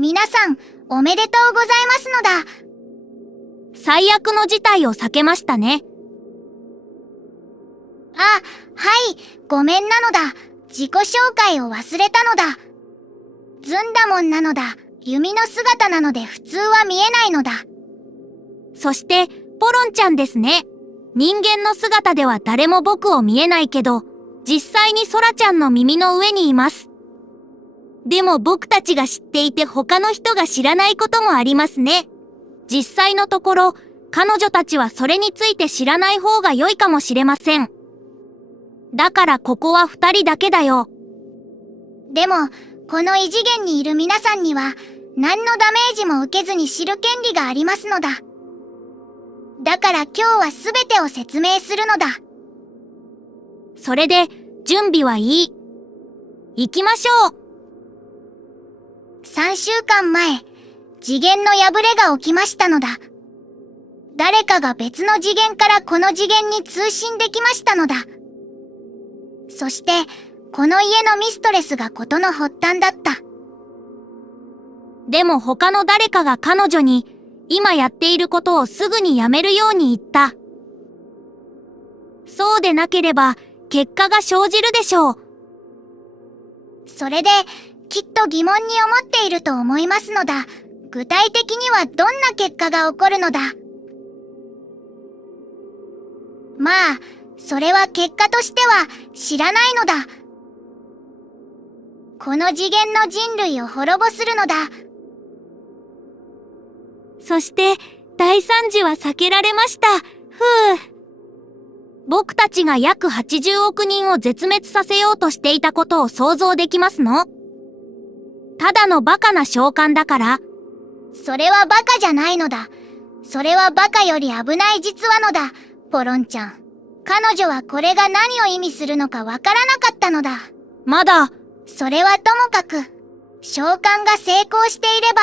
皆さん、おめでとうございますのだ。最悪の事態を避けましたね。あ、はい、ごめんなのだ。自己紹介を忘れたのだ。ずんだもんなのだ。弓の姿なので普通は見えないのだ。そして、ポロンちゃんですね。人間の姿では誰も僕を見えないけど、実際にソラちゃんの耳の上にいます。でも僕たちが知っていて他の人が知らないこともありますね。実際のところ、彼女たちはそれについて知らない方が良いかもしれません。だからここは2人だけだよ。でも、この異次元にいる皆さんには、何のダメージも受けずに知る権利がありますのだ。だから今日は全てを説明するのだ。それで、準備はいい。行きましょう。3週間前、次元の破れが起きましたのだ。誰かが別の次元からこの次元に通信できましたのだ。そして、この家のミストレスが事の発端だった。でも他の誰かが彼女に、今やっていることをすぐにやめるように言った。そうでなければ、結果が生じるでしょう。それで、きっと疑問に思っていると思いますのだ。具体的にはどんな結果が起こるのだ。まあ、それは結果としては知らないのだ。この次元の人類を滅ぼするのだ。そして、大惨事は避けられました。僕たちが約80億人を絶滅させようとしていたことを想像できますの？ただのバカな召喚だから。それはバカじゃないのだ。それはバカより危ない実話のだ、ポロンちゃん。彼女はこれが何を意味するのかわからなかったのだ。まだ。それはともかく、召喚が成功していれば、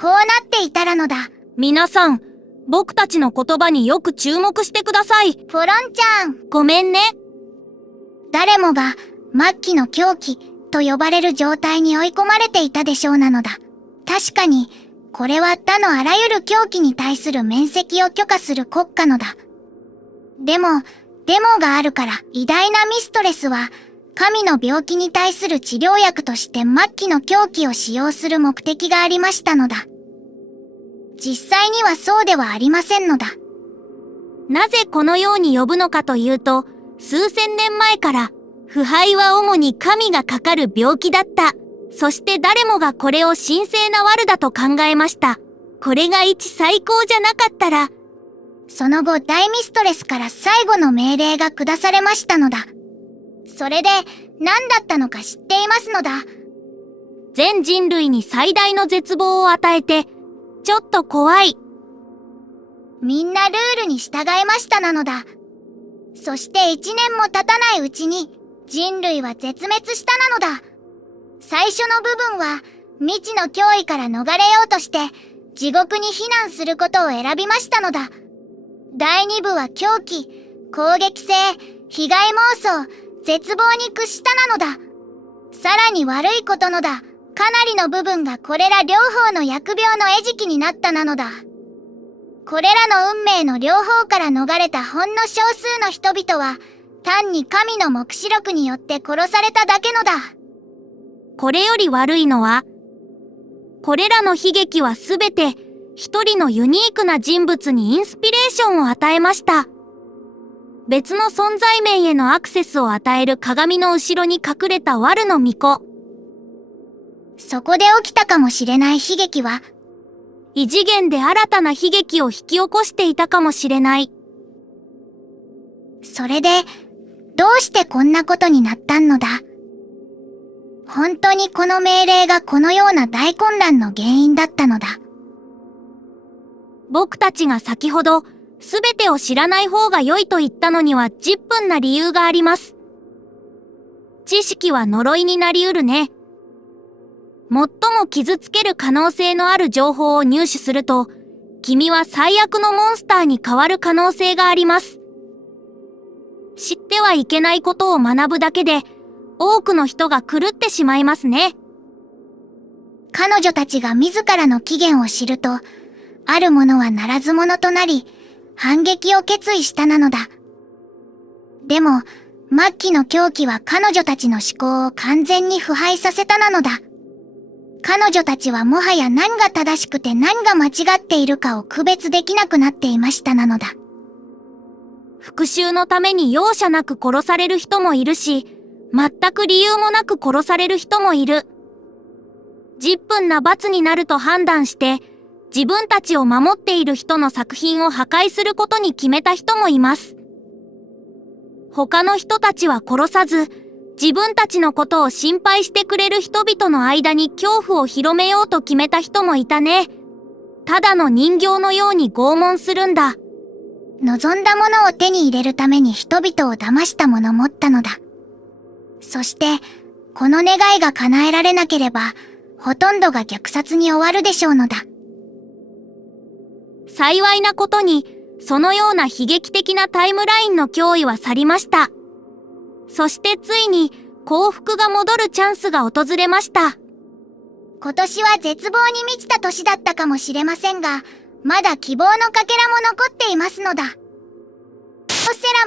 こうなっていたらのだ。皆さん、僕たちの言葉によく注目してください。ポロンちゃん。ごめんね。誰もが、末期の狂気と呼ばれる状態に追い込まれていたでしょうなのだ。確かに、これは他のあらゆる狂気に対する免責を許可する国家のだ。でもがあるから、偉大なミストレスは、神の病気に対する治療薬として末期の狂気を使用する目的がありましたのだ。実際にはそうではありませんのだ。なぜこのように呼ぶのかというと、数千年前から、腐敗は主に神がかかる病気だった。そして誰もがこれを神聖なワルだと考えました。これが一最高じゃなかったら、その後大ミストレスから最後の命令が下されましたのだ。それで何だったのか知っていますのだ。全人類に最大の絶望を与えて、ちょっと怖い。みんなルールに従いましたなのだ。そして1年も経たないうちに人類は絶滅したなのだ。最初の部分は未知の脅威から逃れようとして地獄に避難することを選びましたのだ。第2部は狂気、攻撃性、被害妄想、絶望に屈したなのだ。さらに悪いことのだ。かなりの部分がこれら両方の疫病の餌食になったなのだ。これらの運命の両方から逃れたほんの少数の人々は単に神の黙示録によって殺されただけのだ。これより悪いのは、これらの悲劇はすべて一人のユニークな人物にインスピレーションを与えました。別の存在面へのアクセスを与える鏡の後ろに隠れたワルの巫女。そこで起きたかもしれない悲劇は、異次元で新たな悲劇を引き起こしていたかもしれない。それで、どうしてこんなことになったのだ。本当にこの命令がこのような大混乱の原因だったのだ。僕たちが先ほど、すべてを知らない方が良いと言ったのには10分な理由があります。知識は呪いになりうるね。最も傷つける可能性のある情報を入手すると、君は最悪のモンスターに変わる可能性があります。知ってはいけないことを学ぶだけで、多くの人が狂ってしまいますね。彼女たちが自らの起源を知ると、あるものはならず者となり、反撃を決意したなのだ。でも、末期の狂気は彼女たちの思考を完全に腐敗させたなのだ。彼女たちはもはや何が正しくて何が間違っているかを区別できなくなっていましたなのだ。復讐のために容赦なく殺される人もいるし、全く理由もなく殺される人もいる。10分な罰になると判断して、自分たちを守っている人の作品を破壊することに決めた人もいます。他の人たちは殺さず、自分たちのことを心配してくれる人々の間に恐怖を広めようと決めた人もいたね。ただの人形のように拷問するんだ。望んだものを手に入れるために人々を騙したもの持ったのだ。そして、この願いが叶えられなければ、ほとんどが虐殺に終わるでしょうのだ。幸いなことに、そのような悲劇的なタイムラインの脅威は去りました。そしてついに幸福が戻るチャンスが訪れました。今年は絶望に満ちた年だったかもしれませんが、まだ希望のかけらも残っていますのだ。セ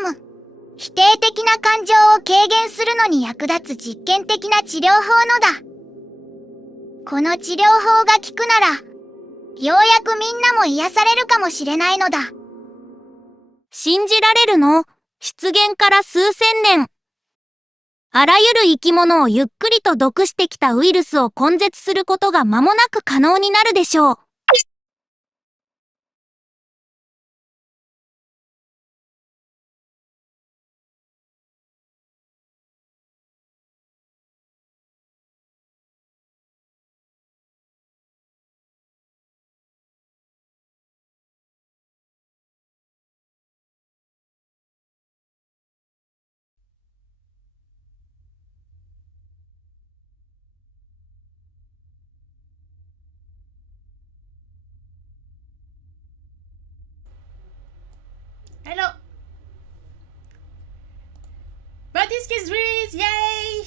ラム、否定的な感情を軽減するのに役立つ実験的な治療法のだ。この治療法が効くなら、ようやくみんなも癒されるかもしれないのだ。信じられるの？出現から数千年。あらゆる生き物をゆっくりと毒してきたウイルスを根絶することが間もなく可能になるでしょう。Hello! But this kid's release! Yay!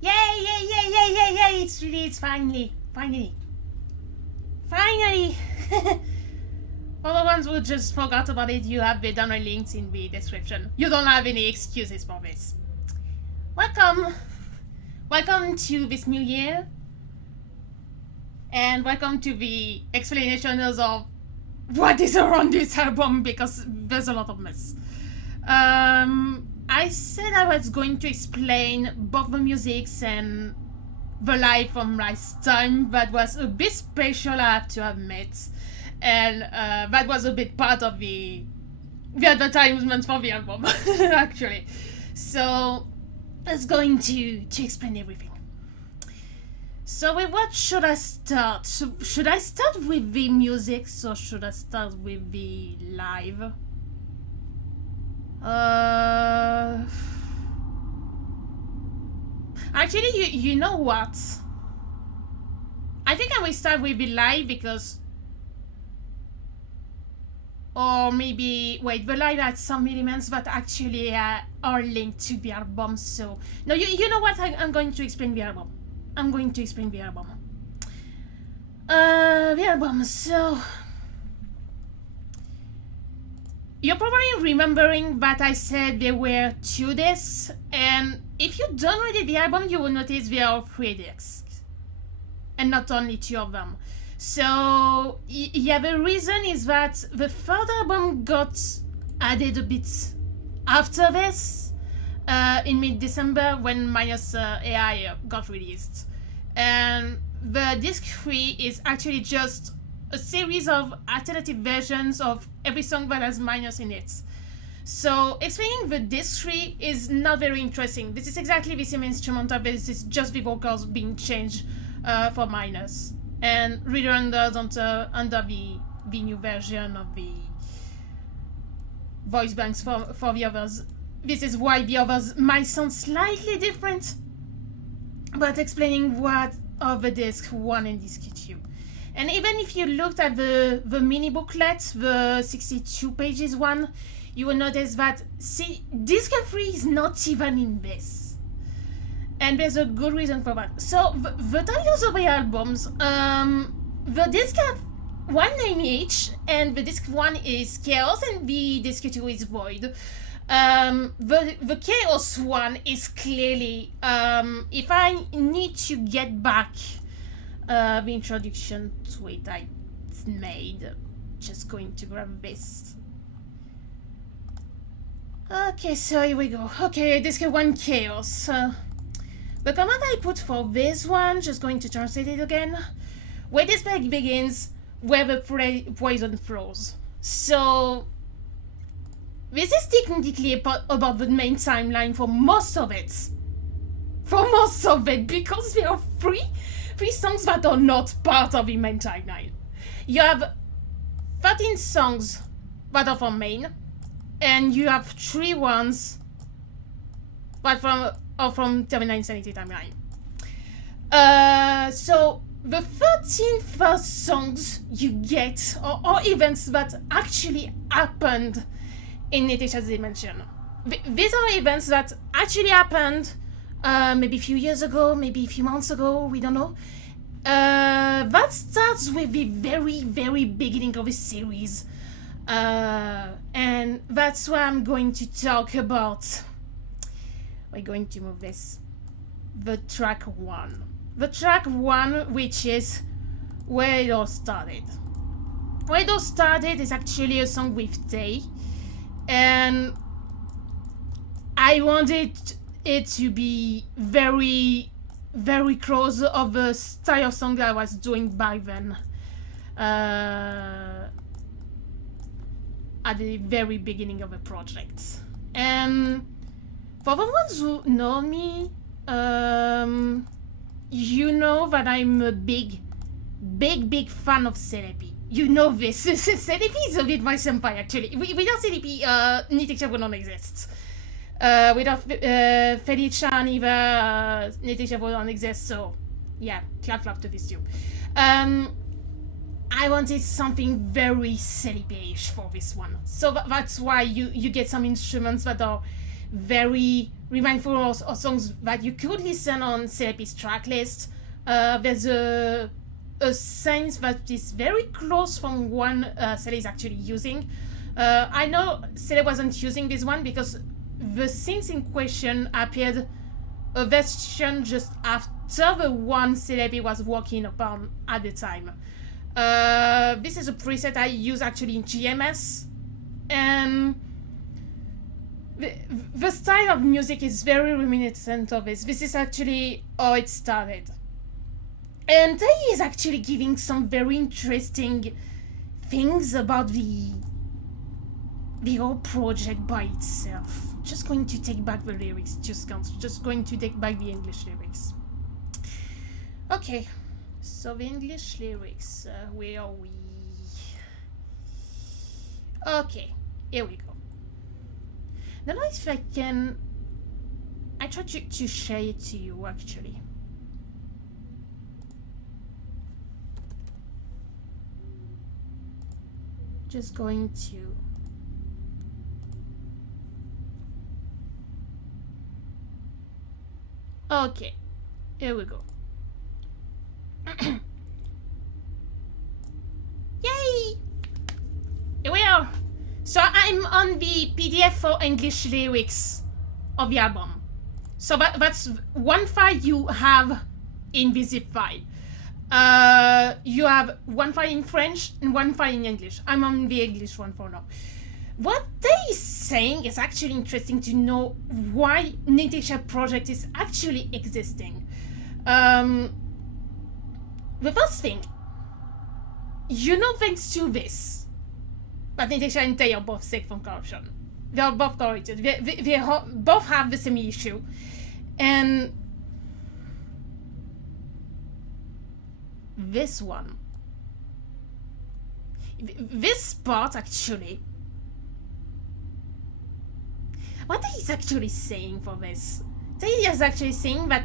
Yay, yay, yay, yay, yay, yay! It's released finally! Finally! Finally! For the ones who just forgot about it, you have the download links in the description. You don't have any excuses for this. Welcome! Welcome to this new year. And welcome to the explanations of what is around this album, because there's a lot of mess. I said I was going to explain both the musics and the live from last time. That was a bit special, I have to admit, and that was a bit part of the advertisement for the album actually. So let's going to explain everything. So with what should I start? Should I start with the music, or should I start with the live? Actually, you know what? I think I will start with the live because... Or maybe... Wait, the live had some elements that actually are linked to the album, so... No, you know what? I'm going to explain the album. I'm going to explain the album. So... You're probably remembering that I said there were 2 discs, and if you downloaded the album, you will notice there are 3 discs. And not only 2 of them. So, yeah, the reason is that the 3rd album got added a bit after this, in mid-December, when Minus AI got released. And the disc 3 is actually just a series of alternative versions of every song that has Minus in it. So explaining the disc 3 is not very interesting. This is exactly the same instrumental, this is just the vocals being changed for Minus and re-rendered under the new version of the voice banks for the others. This is why the others might sound slightly different, but explaining what are the disc 1 and disc 2. And even if you looked at the mini booklet, the 62 pages one, you will notice that disc 3 is not even in this. And there's a good reason for that. So, the titles of the albums, the disc have one name each, and the disc 1 is Chaos, and the disc 2 is Void. The Chaos one is clearly, if I need to get back the introduction to it I made, just going to grab this. Okay, so here we go. Okay, disc 1 Chaos. The command I put for this one, just going to translate it again. Where this page begins, where the poison flows. So, this is technically about the main timeline for most of it. Because there are three songs that are not part of the main timeline. You have 13 songs that are from main, and you have 3 ones that are from Terminal Insanity timeline. So the 13 first songs you get are events that actually happened in Natasha's dimension. These are events that actually happened maybe a few years ago, maybe a few months ago, we don't know. That starts with the very, very beginning of the series. And that's what I'm going to talk about. We're going to move this. The track 1. The track 1, which is Where It All Started. Where It All Started is actually a song with Tay. And I wanted it to be very, very close of the style of song I was doing back then. At the very beginning of the project. And for the ones who know me, you know that I'm a big fan of CDP. You know this. CDP is a bit my senpai, actually. Without CDP, Natasha would not exist. Without Felicia neither, Natasha would not exist, so yeah, clap to this too. I wanted something very CDP-ish for this one. So that's why you get some instruments that are very remindful of songs that you could listen on CDP's track list. There's a synth that is very close from one Cele is actually using. I know Cele wasn't using this one because the synth in question appeared a version just after the one Celebi was working upon at the time. This is a preset I use actually in GMS, and the style of music is very reminiscent of this. This is actually how it started. And Tay is actually giving some very interesting things about the whole project by itself. Just going to take back the lyrics, just going to take back the English lyrics. Okay, so the English lyrics, where are we? Okay, here we go. I don't know if I can... I try to share it to you, actually. Just going to... Okay, here we go. Yay! Here we are. So I'm on the PDF for English lyrics of the album. So that's one file you have in the zip file. You have one file in French and one file in English. I'm on the English one for now. What they is saying is actually interesting to know why Natasha project is actually existing. The first thing, you know, thanks to this, but Natasha and Tay are both sick from corruption. They are both corrupted. They both have the same issue. And this one, this part actually, what he's actually saying for this, Tay is actually saying that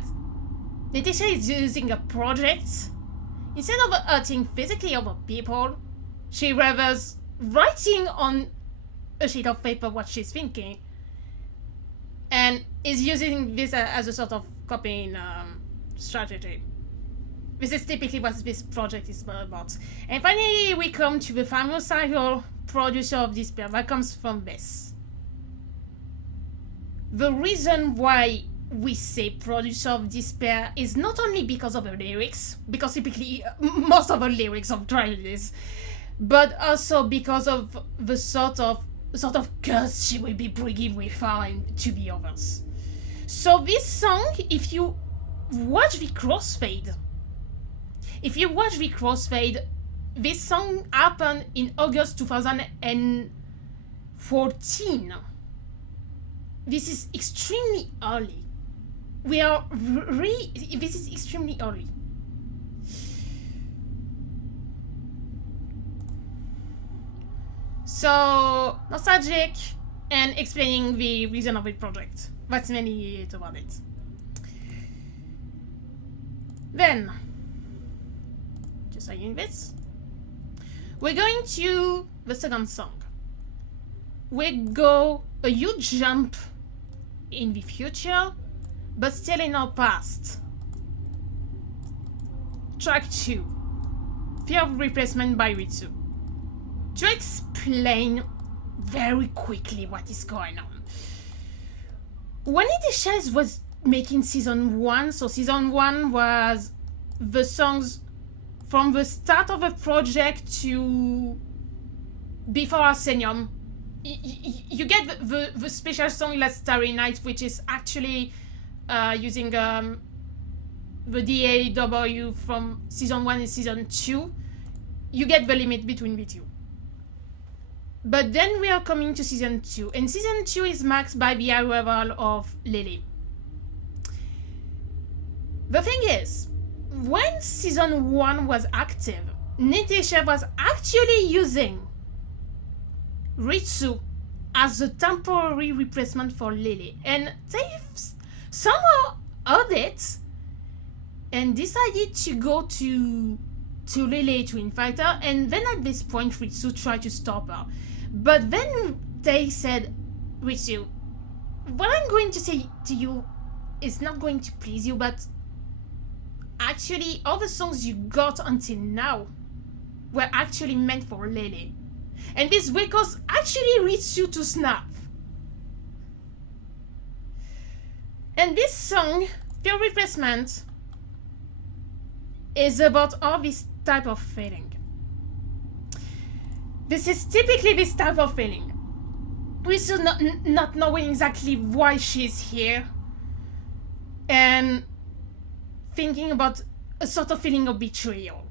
Natasha is using a project. Instead of hurting physically other people, she rather's writing on a sheet of paper what she's thinking and is using this as a sort of copying strategy. This is typically what this project is about. And finally, we come to the final cycle, producer of despair, that comes from this. The reason why we say producer of despair is not only because of the lyrics, because typically most of the lyrics of tragedies, but also because of the sort of curse she will be bringing with her to the others. So this song, if you watch the crossfade, this song happened in August 2014. This is extremely early. This is extremely early. So, nostalgic and explaining the reason of the project. That's mainly it about it. Then, just saying this, we're going to the second song. We go a huge jump in the future, but still in our past. Track 2, Fear of Replacement by Ritsu. To explain very quickly what is going on. When CDHS was making season 1, so season 1 was the songs from the start of the project to before Arsenium. You get the special song Last Starry Night, which is actually using the DAW from season 1 and season 2. You get the limit between the two. But then we are coming to season 2, and season 2 is marked by the arrival of Lily. The thing is, when season 1 was active, CDHS was actually using Ritsu as a temporary replacement for Lily, and they somehow heard it and decided to go to Lily to invite her, and then at this point Ritsu tried to stop her. But then they said, Ritsu, what I'm going to say to you is not going to please you, but actually all the songs you got until now were actually meant for Lily. And this record actually Ritsu to snap. And this song, Fear Replacement, is about all this type of feeling. This is typically this type of feeling. Ritsu not knowing exactly why she's here, and thinking about a sort of feeling of betrayal.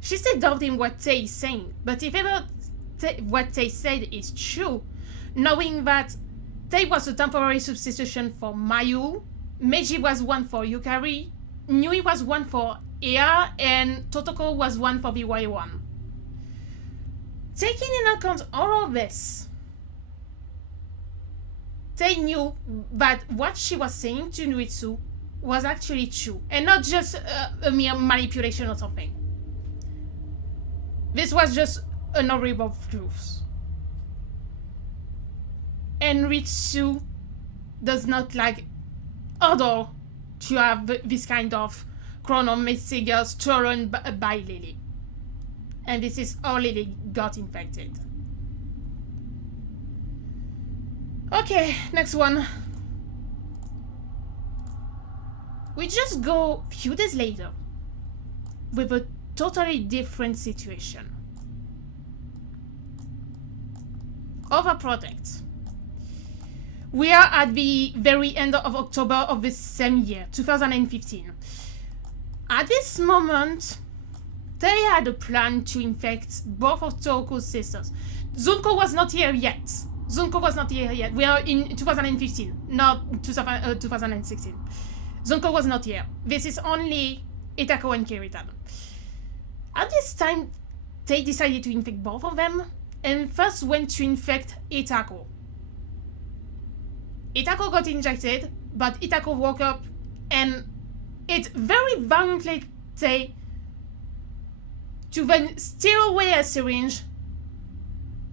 She's still doubting what Tay is saying, but if ever what Tay said is true, knowing that Tay was a temporary substitution for Mayu, Meiji was one for Yukari, Nui was one for Ea, and Totoko was one for BY1. Taking in account all of this, Tay knew that what she was saying to Ritsu was actually true, and not just a mere manipulation or something. This was just an horrible truth. And Ritsu does not like at all to have this kind of chrono messages thrown by Lily. And this is how Lily got infected. Okay, next one. We just go a few days later with a totally different situation. Overprotect. We are at the very end of October of the same year, 2015. At this moment, they had a plan to infect both of Toko's sisters. Zunko was not here yet. We are in 2015, not 2016. Zunko was not here. This is only Itako and Kiritan. At this time, they decided to infect both of them, and first went to infect Itako. Itako got injected, but Itako woke up and it very violently to then steal away a syringe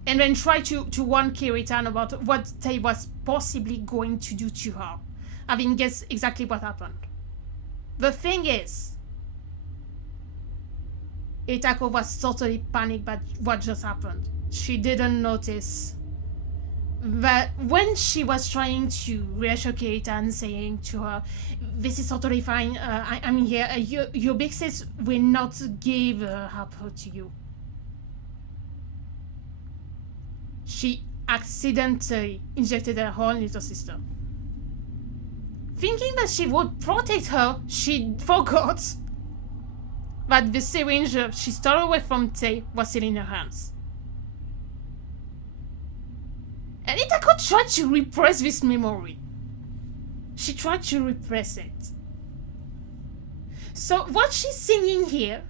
and then try to warn Kiritan about what they was possibly going to do to her, having guessed exactly what happened. The thing is, Itako was totally panicked by what just happened. She didn't notice that when she was trying to reassure Kiritan, saying to her, "This is totally fine, I'm here, your big sis will not give help to you." She accidentally injected her own little sister. Thinking that she would protect her, she forgot that the syringe she stole away from Tay was still in her hands. And Itako tried to repress this memory. She tried to repress it. So what she's singing here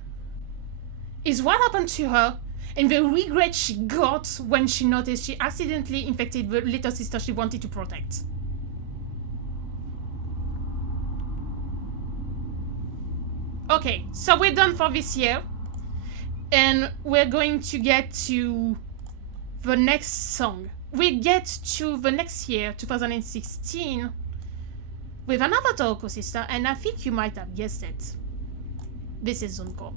is what happened to her and the regret she got when she noticed she accidentally infected the little sister she wanted to protect. Okay, so we're done for this year. And we're going to get to the next song. We get to the next year, 2016, with another Toroko sister, and I think you might have guessed it. This is Zunko.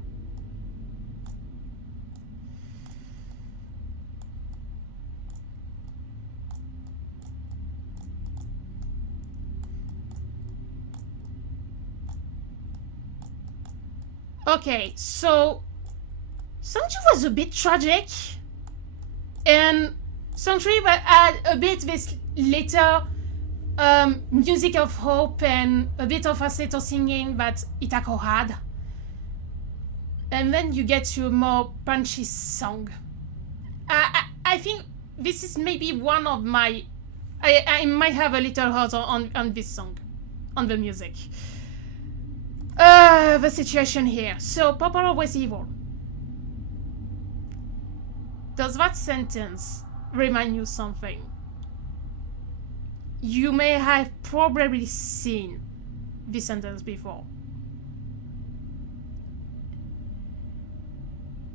Okay, so Song 2 was a bit tragic, and Song 3 had a bit this little music of hope and a bit of falsetto singing that Itako had. And then you get to a more punchy song. I think this is maybe one of my... I might have a little hurt on this song, on the music. The situation here. So, Papa always evil. Does that sentence remind you something? You may have probably seen this sentence before.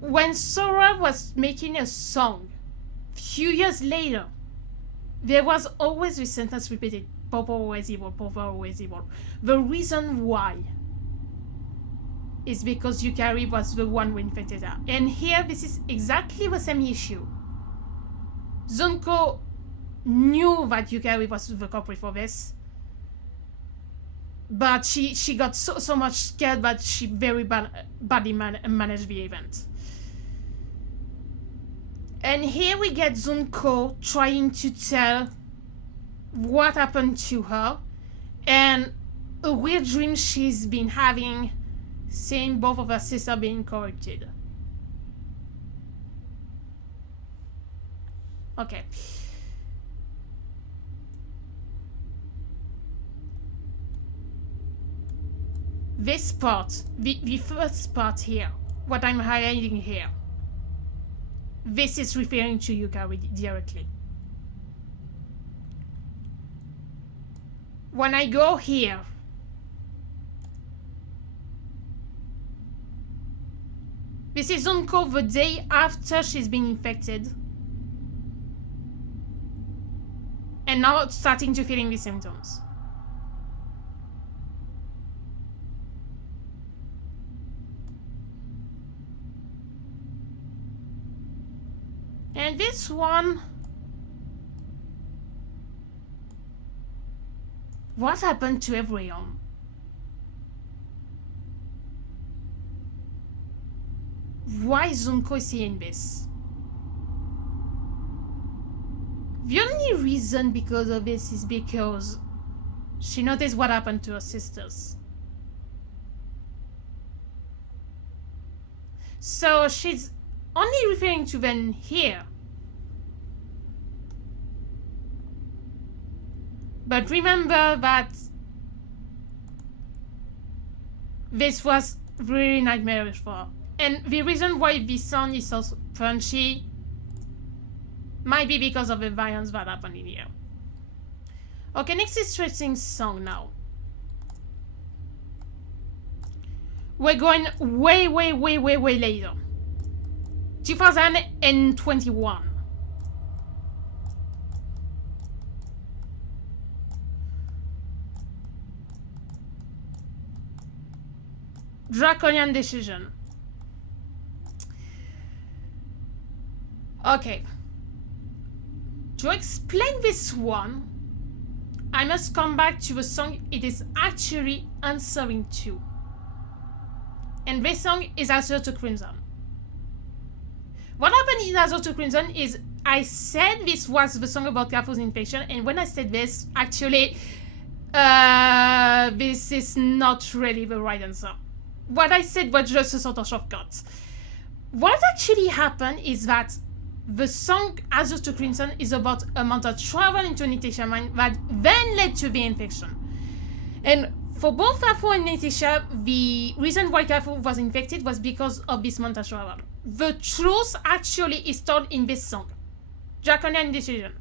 When Sora was making a song, few years later, there was always this sentence repeated, Papa always evil, Papa always evil. The reason why is because Yukari was the one who infected her. And here, this is exactly the same issue. Zunko knew that Yukari was the culprit for this, but she got so much scared that she very badly managed the event. And here we get Zunko trying to tell what happened to her, and a weird dream she's been having, seeing both of her sisters being corrupted. Okay. This part, the first part here, what I'm highlighting here, this is referring to Yukari directly. When I go here, this is Zunko the day after she's been infected. And now starting to feeling the symptoms. And this one... What happened to everyone? Why is Zunko seeing this? The only reason because of this is because she noticed what happened to her sisters. So she's only referring to them here. But remember that this was really nightmarish for her. And the reason why this song is so punchy might be because of the violence that happened in here. Okay, next interesting song now. We're going way later. 2021. Draconian decision. Okay. To explain this one, I must come back to the song it is actually answering to. And this song is Azure to Crimson. What happened in Azure to Crimson is I said this was the song about Carrefour's infection, and when I said this, actually, this is not really the right answer. What I said was just a sort of shortcut. What actually happened is that the song Azure to Crimson is about a mental travel into Natasha's mind that then led to the infection. And for both Carrefour and Natasha, the reason why Carrefour was infected was because of this mental travel. The truth actually is told in this song, Draconian Decision.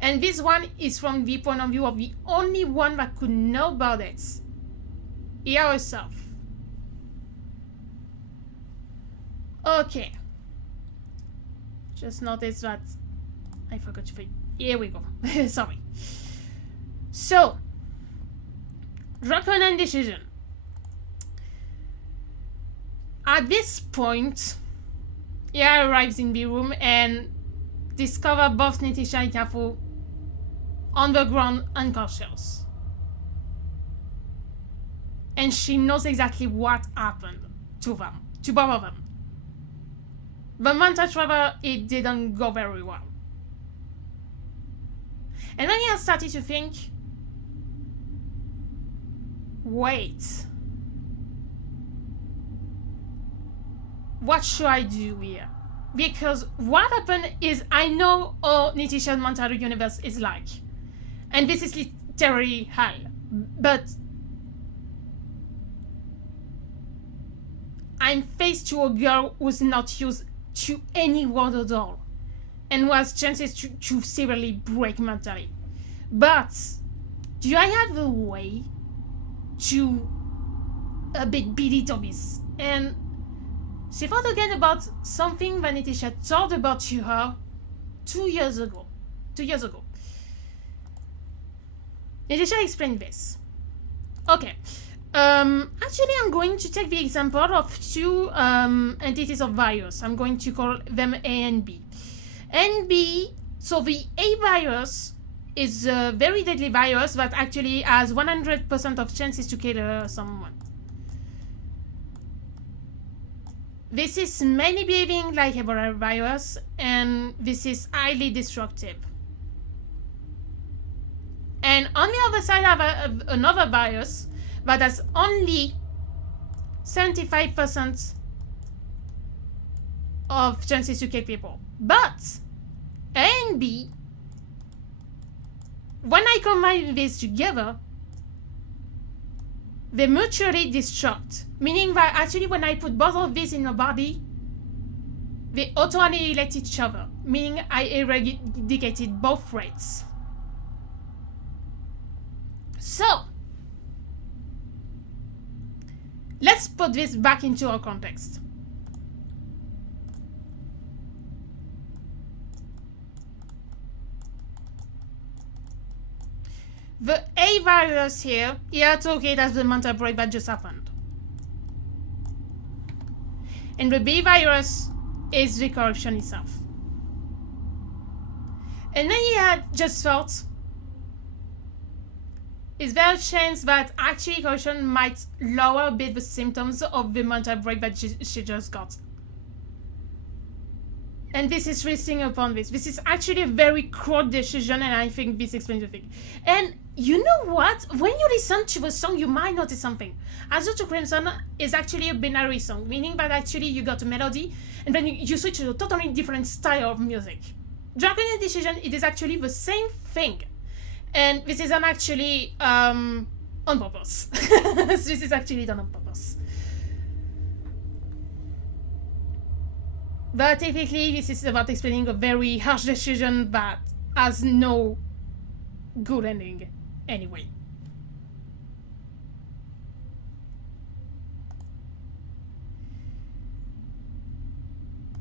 And this one is from the point of view of the only one that could know about it. Ia herself. Okay. Just notice that I forgot to put. Here we go. Sorry. So, Draconian Decision. At this point, Ia arrives in the room and discovers both Natasha and Carrefour on the ground unconscious. And she knows exactly what happened to them, to both of them. The mental travel, it didn't go very well. And then Ia started to think, wait, what should I do here? Because what happened is I know how Natasha's mental universe is like. And this is literally hell. But I'm faced to a girl who's not used to any word at all and who has chances to severely break mentally. But do I have a way to a bit belittle this? And she thought again about something that Natasha told about to her 2 years ago. 2 years ago. Natasha explained this. Okay. Actually, I'm going to take the example of two entities of virus. I'm going to call them A and B. And B, so the A virus is a very deadly virus that actually has 100% of chances to kill someone. This is mainly behaving like Ebola virus, and this is highly destructive. And on the other side, I have another virus that has only 75% of chances to kill people. But A and B, when I combine these together, they mutually destruct. Meaning that actually when I put both of these in a body, they auto-annihilate each other. Meaning I eradicated both rates. So, let's put this back into our context. The A virus here, took it as the mental break that just happened. And the B virus is the corruption itself. And then just thought, is there a chance that actually corruption might lower a bit the symptoms of the mental break that she just got? And this is resting upon this. This is actually a very cruel decision, and I think this explains the thing. And you know what? When you listen to the song, you might notice something. Azure to Crimson is actually a binary song, meaning that actually you got a melody, and then you switch to a totally different style of music. Draconian Decision, it is actually the same thing. And this isn't actually on purpose. This is actually done on purpose. But technically, this is about explaining a very harsh decision that has no good ending anyway.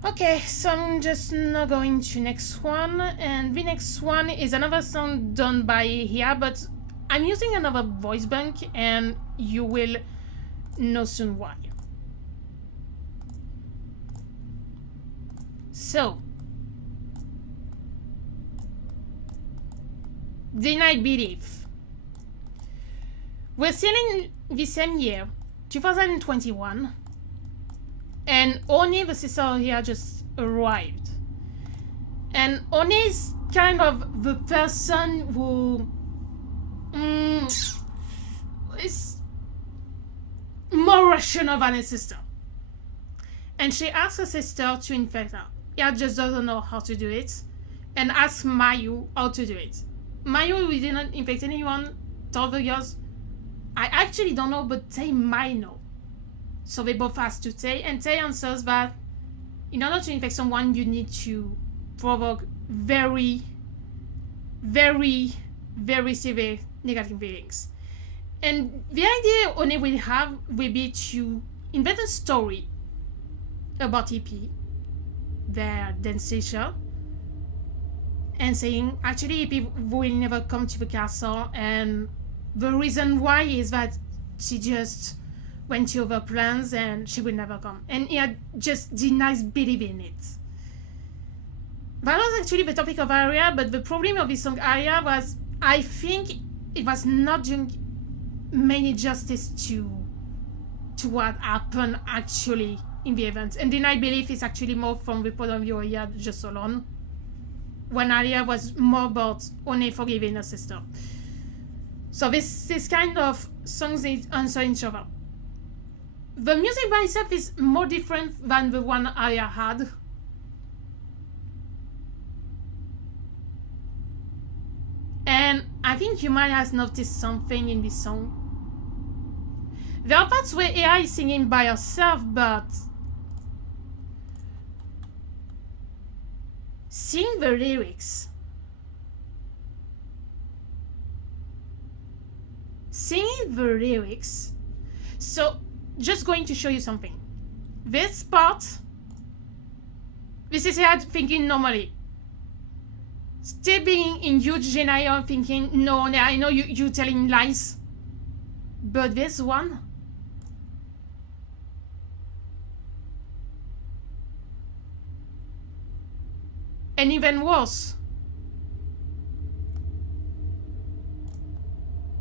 Okay, so I'm just now going to next one, and the next one is another song done by Hia, but I'm using another voice bank, and you will know soon why. So, denied belief. We're still in the same year, 2021, and Oni, the sister here, just arrived. And Oni is kind of the person who is more rational than his sister. And she asks her sister to infect her. Aya just doesn't know how to do it, and asks Mayu how to do it. Mayu, we didn't infect anyone, told the girls, I actually don't know, but Tay might know. So they both ask to Tay, and Tay answers that in order to infect someone, you need to provoke very, very, very severe negative feelings. And the idea Oni will have will be to invent a story about EP, their dance teacher, and saying, actually, EP will never come to the castle, and the reason why is that she just went to other plans and she will never come. And he just denies believing it. That was actually the topic of Aria, but the problem of this song Aria was, I think it was not doing many justice to what happened actually in the event. And denied belief is actually more from the point of view of Aria just alone, when Aria was more about only forgiving her sister. So this kind of songs need answer each other. The music by itself is more different than the one Aria had. And I think you might have noticed something in this song. There are parts where AI is singing by herself, but sing the lyrics. Singing the lyrics. So, just going to show you something. This part, this is her thinking normally. Still being in huge denial, thinking, no, I know you telling lies. But this one, and even worse,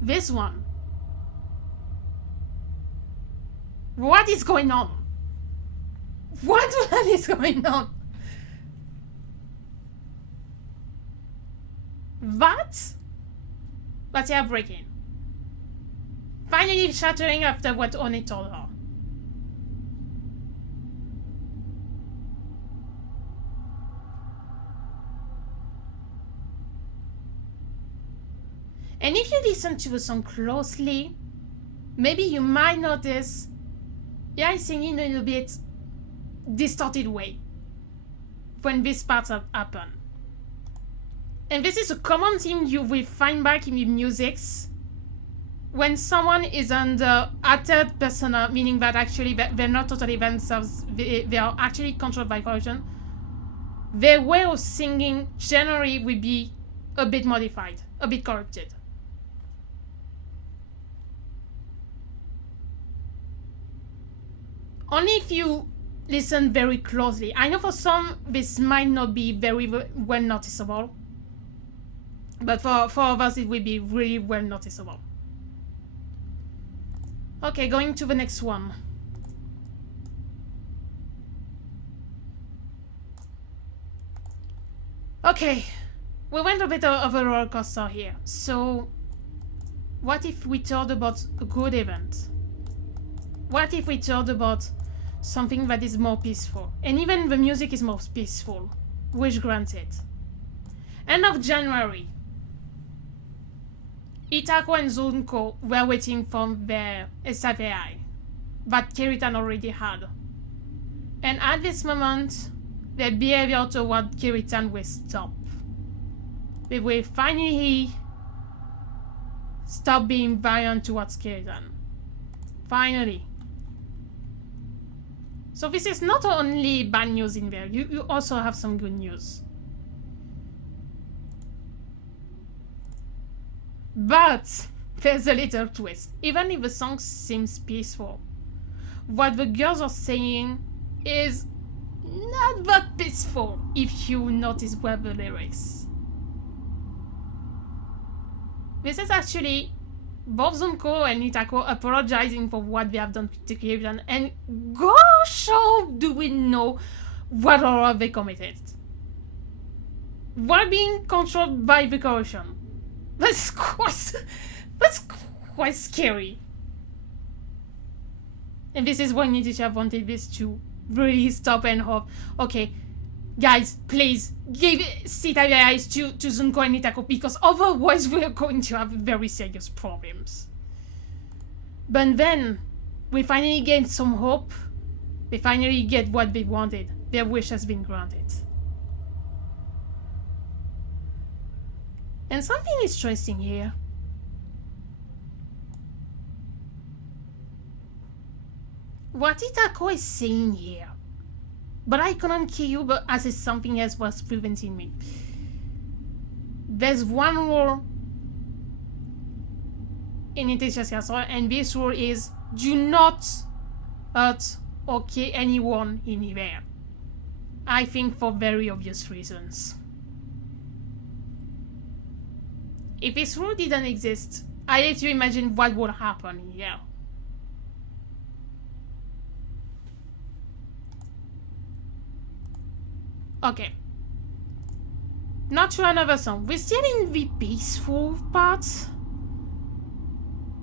this one. What is going on? What is going on? That's heartbreaking. Finally shattering after what Oni told her. And if you listen to the song closely, maybe you might notice I'm singing in a little bit distorted way when these parts happen. And this is a common theme you will find back in the musics. When someone is under a third persona, meaning that actually they're not totally themselves, they are actually controlled by corruption, their way of singing generally will be a bit modified, a bit corrupted. Only if you listen very closely. I know for some this might not be very well noticeable, but for others it will be really well noticeable. Okay, going to the next one. Okay, we went a bit of a roller coaster here. So, what if we told about a good event? What if we told about something that is more peaceful? And even the music is more peaceful, which granted. End of January. Itako and Zunko were waiting for their SAVI that Kiritan already had. And at this moment, their behavior toward Kiritan will stop. They will finally stop being violent towards Kiritan. Finally. So this is not only bad news in there, you also have some good news. But there's a little twist. Even if the song seems peaceful, what the girls are saying is not that peaceful if you notice well the lyrics. This is actually both Zunko and Itako apologizing for what they have done to Kirian, and gosh, how do we know what horror they committed? While being controlled by the corruption. That's quite scary. And this is why Nitisha wanted this to really stop and hope. Okay, guys, please give Sita eyes to Zunko and Itako, because otherwise we're going to have very serious problems. But then we finally get some hope. They finally get what they wanted. Their wish has been granted. And something is interesting here. What Itako is saying here. But I couldn't kill you, but as if something else was preventing me. There's one rule in CDHS3, and this rule is do not hurt or kill anyone in there. I think for very obvious reasons. If this rule didn't exist, I let you imagine what would happen here. Okay. Not to another song. We're still in the peaceful part.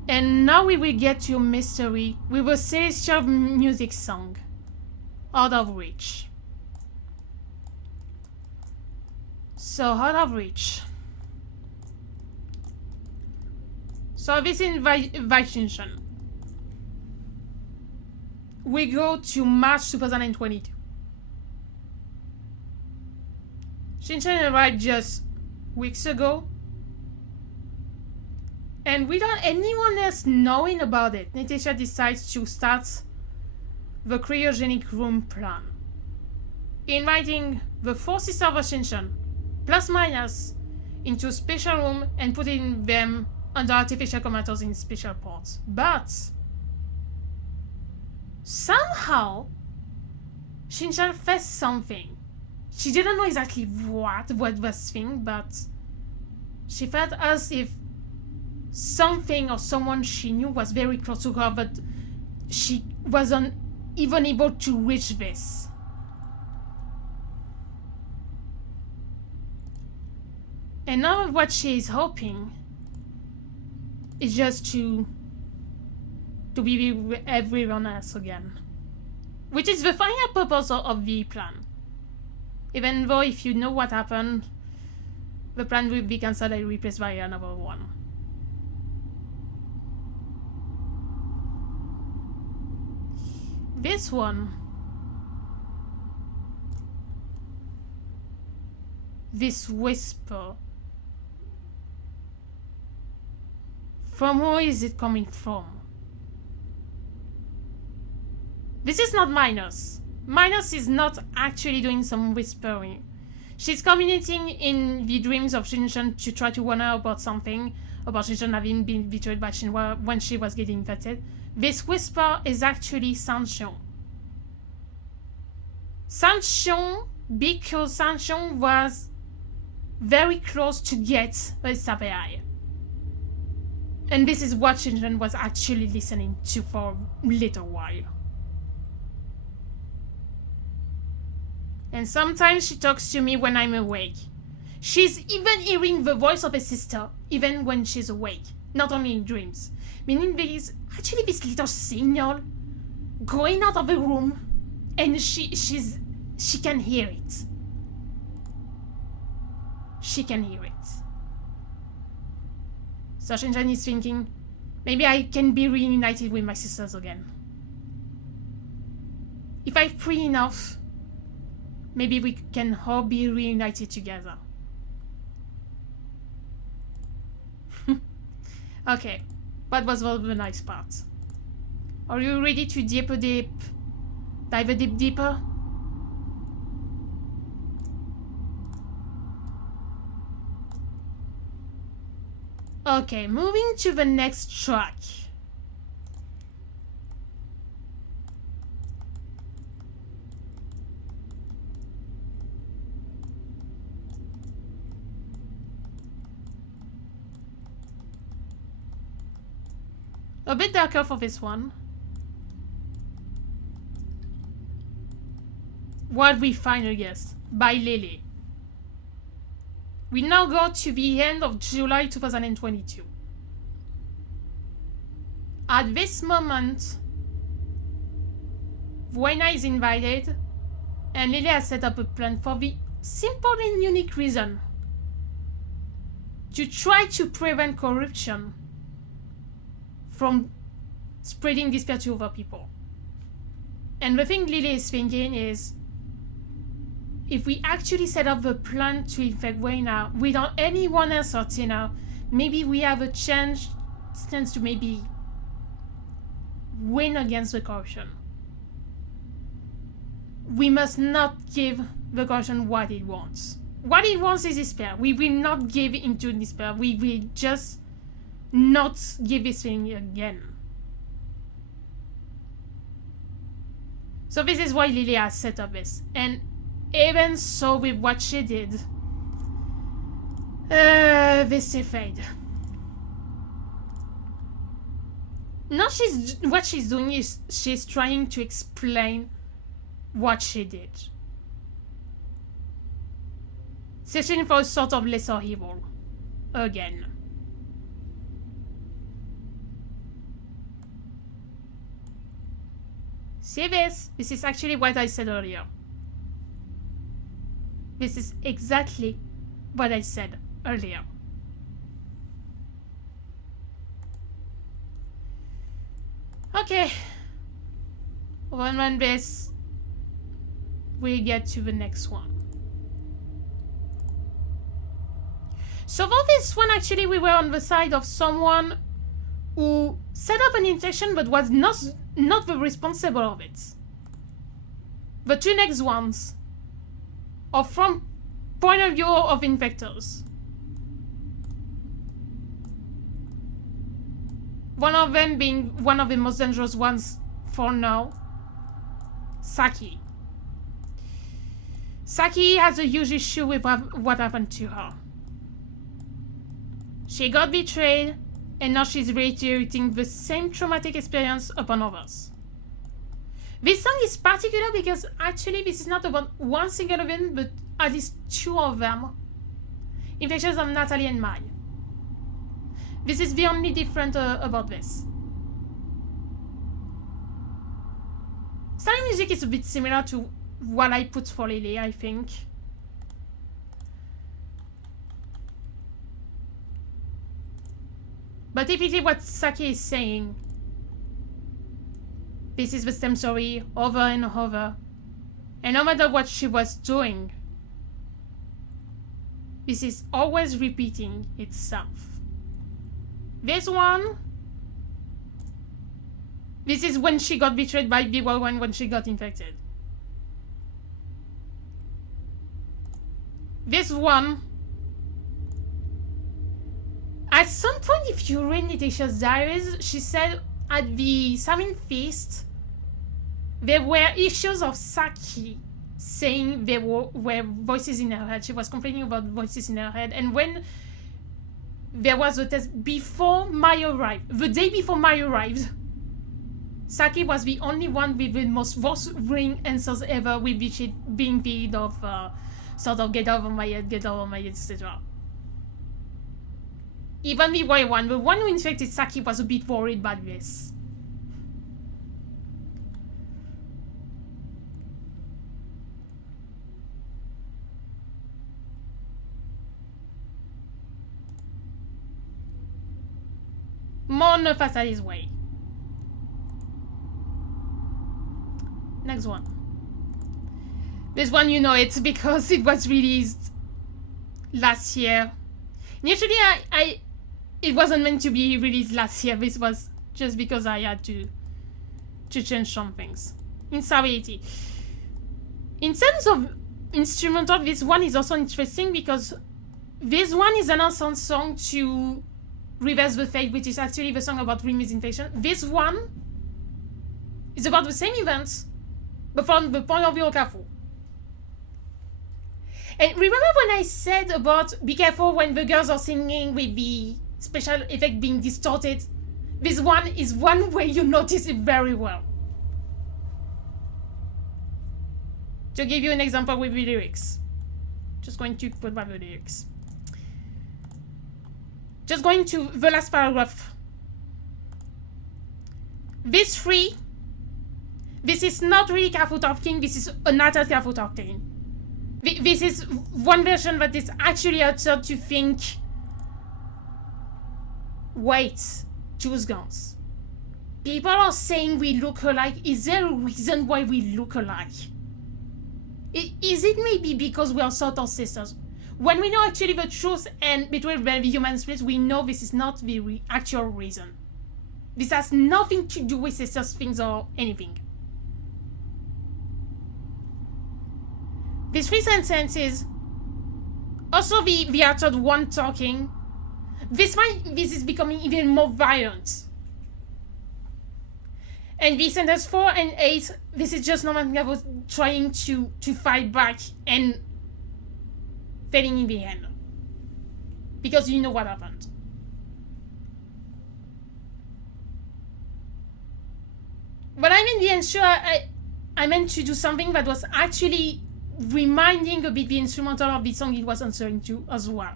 And now we will get to a mystery with a celestial music song. Out of Reach. So, Out of Reach. So this invitation. We go to March 2022. Shinchan arrived just weeks ago. And without anyone else knowing about it, Natasha decides to start the cryogenic room plan. Inviting the 4 sisters of Shinchan, plus minus, into a special room and putting them under artificial comatose in special pods. But somehow Shinchan felt something. She didn't know exactly what was thing, but she felt as if something or someone she knew was very close to her, but she wasn't even able to reach this. And now what she is hoping is just to be with everyone else again. Which is the final purpose of the plan. Even though if you know what happened, the plan will be cancelled and replaced by another one. This one. This whisper. From who is it coming from? This is not Minus. Minus is not actually doing some whispering. She's communicating in the dreams of Shinshan to try to warn her about something, about Shinshan having been betrayed by Shinhwa when she was getting infected. This whisper is actually Sanxiong. Sanxiong, because Sanxiong was very close to get the Sabai. And this is what Shinshan was actually listening to for a little while. And sometimes she talks to me when I'm awake. She's even hearing the voice of a sister, even when she's awake, not only in dreams. Meaning there is actually this little signal going out of the room, and she can hear it. She can hear it. So Shinshan is thinking, maybe I can be reunited with my sisters again. If I'm free enough, maybe we can all be reunited together. Okay, what was the nice part? Are you ready to dive a deep deeper? Okay, moving to the next track. A bit darker for this one. What we finally guessed by Lily. We now go to the end of July 2022. At this moment, Buena is invited, and Lily has set up a plan for the simple and unique reason to try to prevent corruption from spreading despair to other people. And the thing Lily is thinking is, if we actually set up the plan to infect Buena without anyone else hurting her, maybe we have a chance to maybe win against the corruption. We must not give the corruption what it wants. What it wants is despair. We will not give into despair. We will just not give this thing again. So this is why Lily has set up this. And even so, with what she did, this fade. Now what she's doing is she's trying to explain what she did. Searching for a sort of lesser evil. Again. See this? This is actually what I said earlier. This is exactly what I said earlier. Okay. When this, we get to the next one. So for this one, actually, we were on the side of someone who set up an infection but was not the responsible of it. The two next ones are from point of view of infectors. One of them being one of the most dangerous ones for now, Saki. Saki has a huge issue with what happened to her. She got betrayed, and now she's reiterating the same traumatic experience upon others. This song is particular because actually this is not about one single event, but at least two of them. Infections of Natalie and Mai. This is the only difference about this. Starting music is a bit similar to what I put for Lily, I think. But typically what Saki is saying, this is the same story over and over. And no matter what she was doing, this is always repeating itself. This one, this is when she got betrayed by B1 when she got infected. This one, at some point, if you read Natasha's diaries, she said at the Samin feast, there were issues of Saki saying there were voices in her head. She was complaining about voices in her head. And when there was a test before Mai arrived, the day before Mai arrived, Saki was the only one with the most voice-ring answers ever, with which it being paid of sort of get over my head, etc. Even the white one, the one who infected Saki, was a bit worried about this. More Nefasta his way. Next one. This one, you know it because it was released last year. Initially, it wasn't meant to be released last year. This was just because I had to change some things. Instability. In terms of instrumental, this one is also interesting because this one is an ensemble song to Reverse the Fate, which is actually the song about Rimi's infection. This one is about the same events, but from the point of view of Kafu. And remember when I said about be careful when the girls are singing with the special effect being distorted? This one is one way you notice it very well. To give you an example with the lyrics. Just going to put back the lyrics. Just going to the last paragraph. This three. This is not really careful talking, this is another careful talking. This is one version that is actually outside to think, wait, choose guns. People are saying we look alike. Is there a reason why we look alike? Is it maybe because we are sort of sisters? When we know actually the truth and between the human spirits, we know this is not the actual reason. This has nothing to do with sisters things or anything. These three sentences, also the outside one talking, this is becoming even more violent. And the sentence 4 and 8, this is just Norman Gavo trying to fight back and failing in the end. Because you know what happened. But I mean the end, sure, I meant to do something that was actually reminding a bit the instrumental of the song it was answering to as well.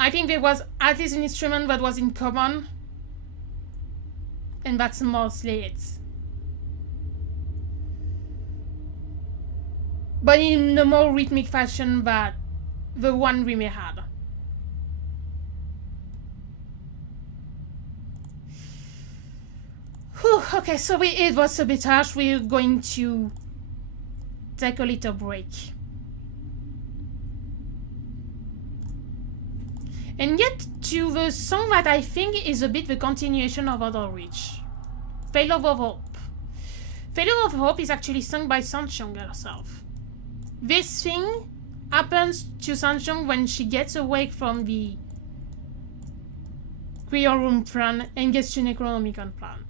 I think there was at least an instrument that was in common, and that's mostly it. But in a more rhythmic fashion than the one we may had. Whew, okay, so it was a bit harsh. We're going to take a little break. And get to the song that I think is a bit the continuation of Other Reach. Failure of Hope. Failure of Hope is actually sung by Sanchong herself. This thing happens to Sanchong when she gets away from the Queer Room plan and gets to Necronomicon plan.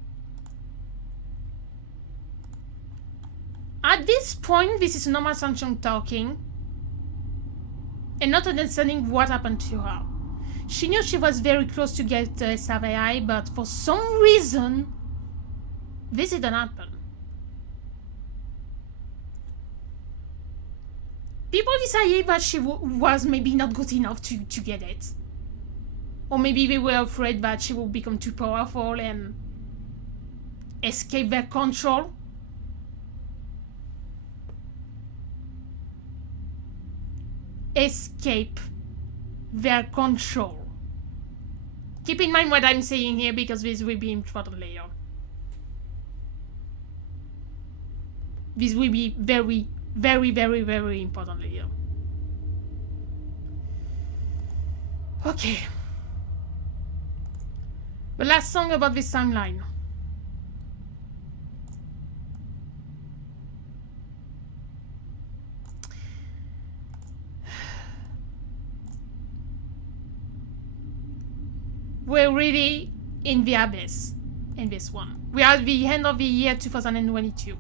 At this point, this is normal Sanchong talking and not understanding what happened to her. She knew she was very close to get SAVI, but for some reason, this didn't happen. People decided that she was maybe not good enough to get it. Or maybe they were afraid that she would become too powerful and escape their control. Escape their control. Keep in mind what I'm saying here because this will be important later. This will be very, very, very, very important later. Okay. The last song about this timeline. We're really in the abyss in this one. We are at the end of the year 2022.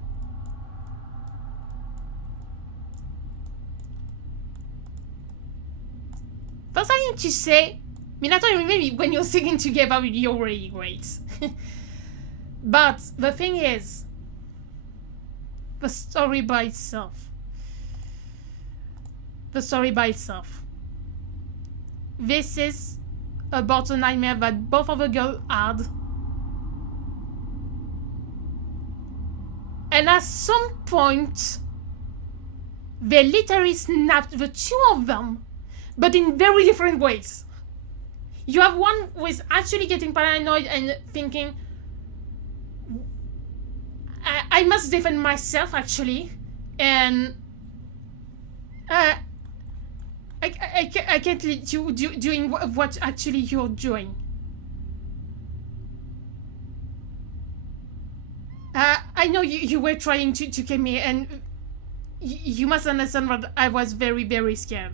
First I need to say, Minato, maybe when you're singing together, you're really great. But the thing is, the story by itself. The story by itself. This is about a nightmare that both of the girls had. And at some point, they literally snapped, the two of them, but in very different ways. You have one who is actually getting paranoid and thinking, I must defend myself actually, and I can't let you doing what actually you're doing. I know you were trying to kill me, and you must understand that I was very, very scared.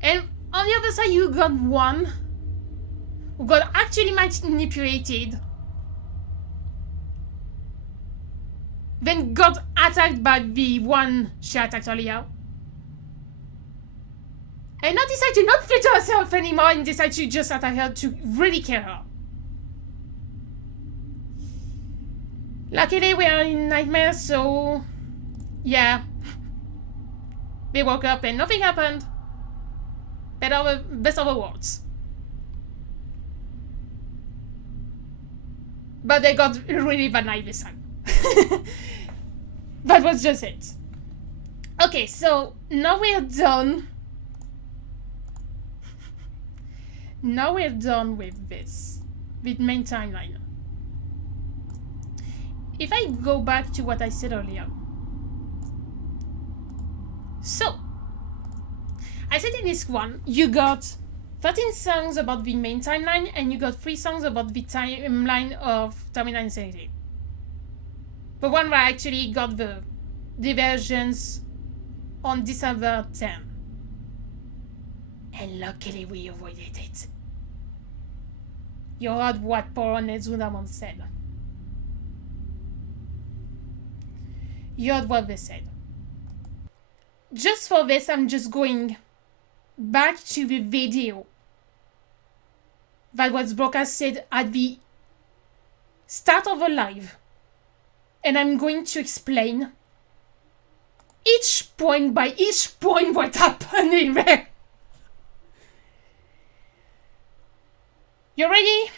And on the other side, you got one who got actually manipulated, then got attacked by the one she attacked earlier. And now decide to not flitter herself anymore and decide to just attack her to really kill her. Luckily we are in nightmare, so yeah. They woke up and nothing happened. Best of the worlds. But they got really bad night this time. That was just it. Okay, so now we're done. Now we're done with this. With main timeline. If I go back to what I said earlier. So, I said in this one, you got 13 songs about the main timeline, and you got 3 songs about the timeline of Terminal Insanity. The one where I actually got the diversions on December 10. And luckily we avoided it. You heard what Poron and Zunamon said. You heard what they said. Just for this, I'm just going back to the video that was broadcasted at the start of the live. And I'm going to explain each point by each point what happened in there. You ready?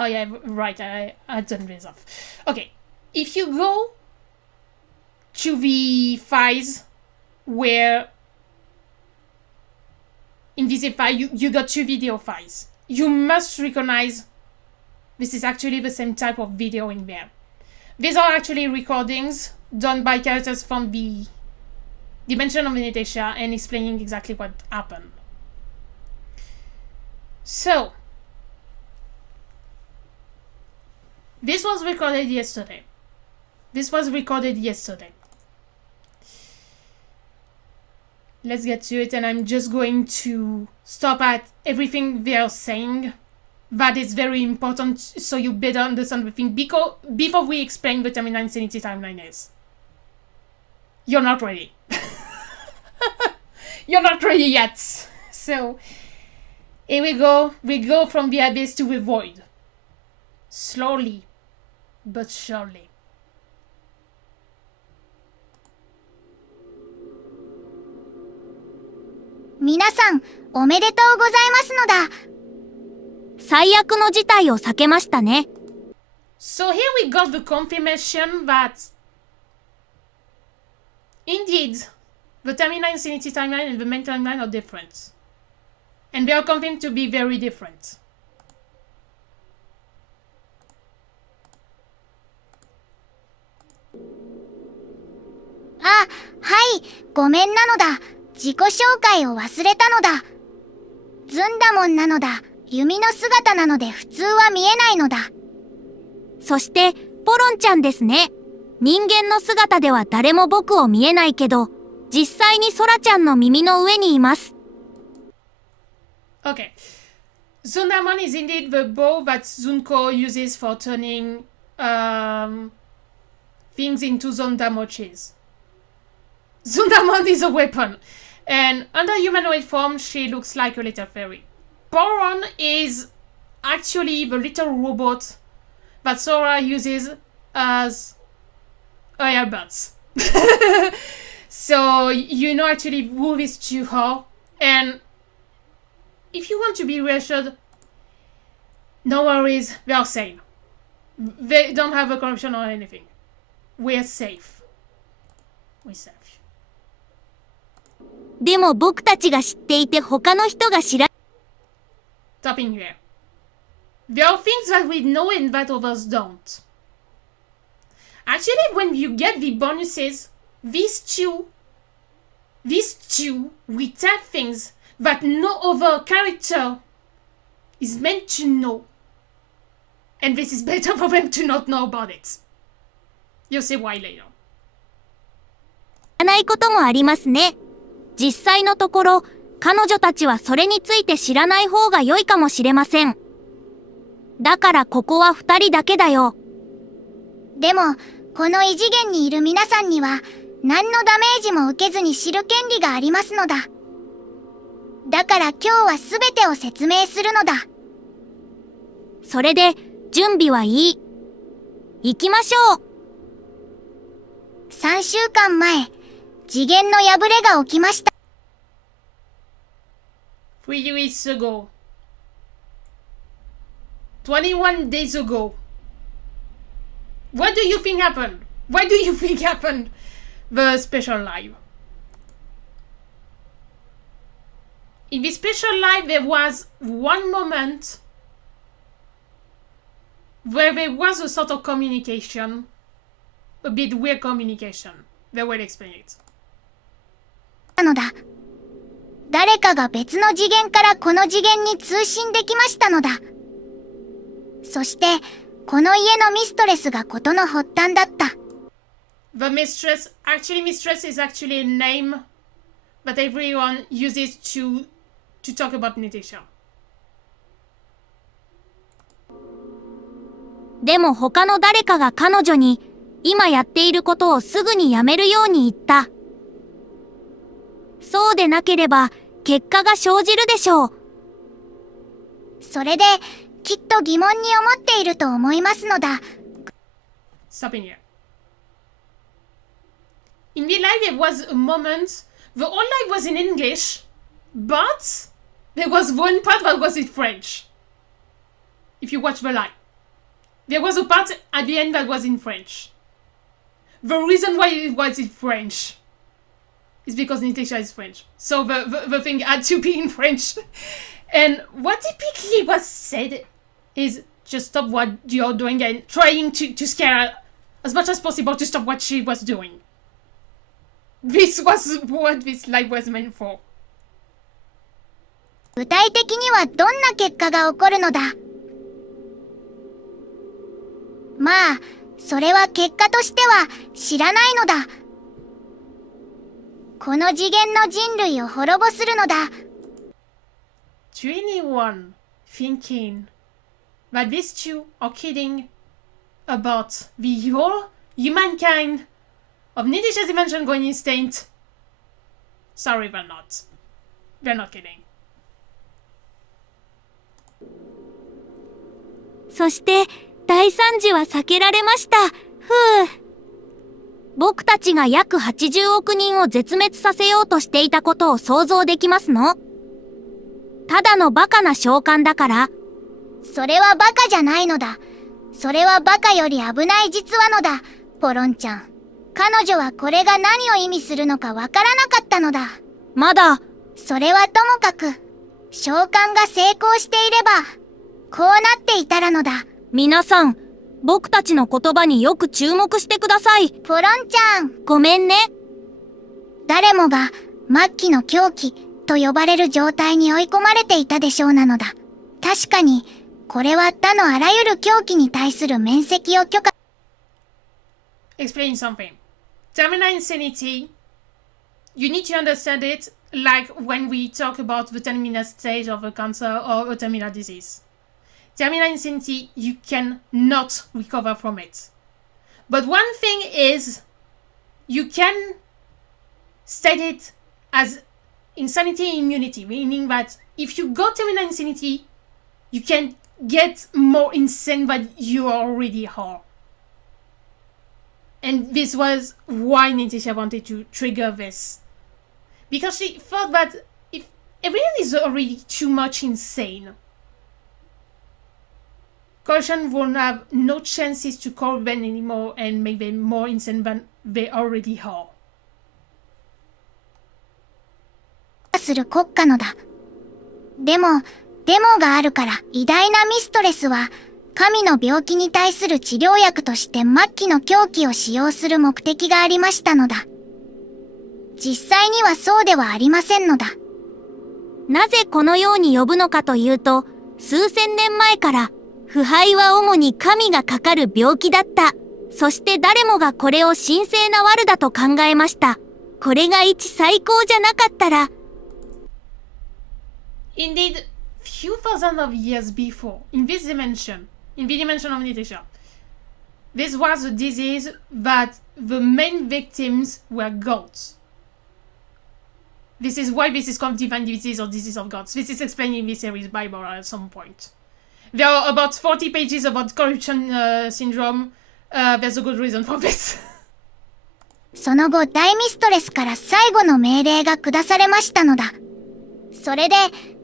Oh yeah, right, I turned this off. Okay, if you go to the files where in this file you got 2 video files, you must recognize this is actually the same type of video in there. These are actually recordings done by characters from the Dimension of Venetia and explaining exactly what happened. So, this was recorded yesterday. Let's get to it, and I'm just going to stop at everything they are saying. That is very important, so you better understand the thing before we explain the Terminal Insanity timeline is. You're not ready. You're not ready yet. So, here we go. We go from the abyss to the void. Slowly, but surely. Minasan, おめでとうございますのだ。最悪の事態を避けましたね。So here we got the confirmation that indeed the Terminal Insanity timeline and the main timeline are different. And they are confirmed to be very different. あ、はい、ごめんなのだ。自己紹介を忘れたのだ。ずんだもんなのだ。弓の姿なので普通は見えないのだ。そして、ポロンちゃんですね。人間の姿では誰も僕を見えないけど、実際にソラちゃんの耳の上にいます。Okay. Zundamon is indeed the bow that Zunko uses for turning things into Zondamochis. Zundamon is a weapon, and under humanoid form, she looks like a little fairy. Poron is actually the little robot that Sora uses as earbuds. So you know actually who is to her, and if you want to be reassured, no worries, they are safe. They don't have a corruption or anything. We're safe. We're safe. でも僕たちが知っていて他の人が知ら Stopping here. There are things that we know and that others don't. Actually, when you get the bonuses, these two will tell things that no other character is meant to know. And this is better for them to not know about it. You'll see why later. らないこともありますね。実際のところ、彼女たちはそれについて知らない方が良いかもしれません。だからここは2人だけだよ。でも、この異次元にいる皆さんには、何のダメージも受けずに知る権利がありますのだ。だから今日は全てを説明するのだ。それで、準備はいい。行きましょう。3週間前、次元の破れが起きました。3 weeks ago. 21 days ago. What do you think happened? What do you think happened? The special live. In this special live, there was one moment where there was a sort of communication, a bit weird communication. They will explain it. なのだ。誰かが別の次元からこの次元に通信できましたのだ。そして、この家のミストレスが事の発端だった。The mistress is actually a name that everyone uses to talk about Natasha. でも他の誰かが彼女に、今やっていることをすぐにやめるように言った。そうでなければ、結果が生じるでしょう。それで、きっと疑問に思っていると思いますのだ。Stop in here. In the live, there was a moment. The whole live was in English, but there was one part that was in French. If you watch the live, there was a part at the end that was in French. The reason why it was in French is because Natasha is French. So the thing had to be in French. And what typically was said is just stop what you're doing and trying to scare her as much as possible to stop what she was doing. This was what this live was meant for. 具体的にはどんな結果が起こるのだ。まあ、それは結果としては知らないのだ。この次元の人類を滅ぼするのだ。To anyone thinking that these two are kidding about the whole humankind of Natasha's dimension going instinct, sorry, they're not. They're not kidding. そして、大惨事は避けられました。ふう。僕たちが約80億人を絶滅させようとしていたことを想像できますの？ただのバカな召喚だから。それはバカじゃないのだ。それはバカより危ない実話のだ、ポロンちゃん。彼女はこれが何を意味するのかわからなかったのだ。まだ。それはともかく、召喚が成功していれば、こうなっていたらのだ。皆さん、僕たちの言葉によく注目してください。ポロンちゃん。ごめんね。誰もが、末期の狂気と呼ばれる状態に追い込まれていたでしょうなのだ。確かに、これは他のあらゆる狂気に対する免責を許可。Explain something. Terminal insanity, you need to understand it like when we talk about the terminal stage of a cancer or a terminal disease. Terminal insanity, you cannot recover from it. But one thing is, you can state it as insanity immunity, meaning that if you got terminal insanity, you can get more insane than you already are. And this was why Natasha wanted to trigger this. Because she thought that if everyone is already too much insane, Caution won't have no chances to call them anymore and make them more insane than they already are. する国家のだ。でも、デモがあるから偉大なミストレスは、神の病気に対する治療薬として末期の狂気を使用する目的がありましたのだ。実際にはそうではありませんのだ。なぜこのように呼ぶのかというと、数千年前から、腐敗は主に神がかかる病気だった。そして誰もがこれを神聖な悪だと考えました。これが一最高じゃなかったら、Indeed, few thousand of years before, in the dimension of Natasha, this was a disease that the main victims were gods. This is why this is called divine disease or disease of gods. This is explained in this series Bible at some point. There are about 40 pages about corruption syndrome. There's a good reason for this. その後、大ミストレスから最後の命令が下されましたのだ。それで、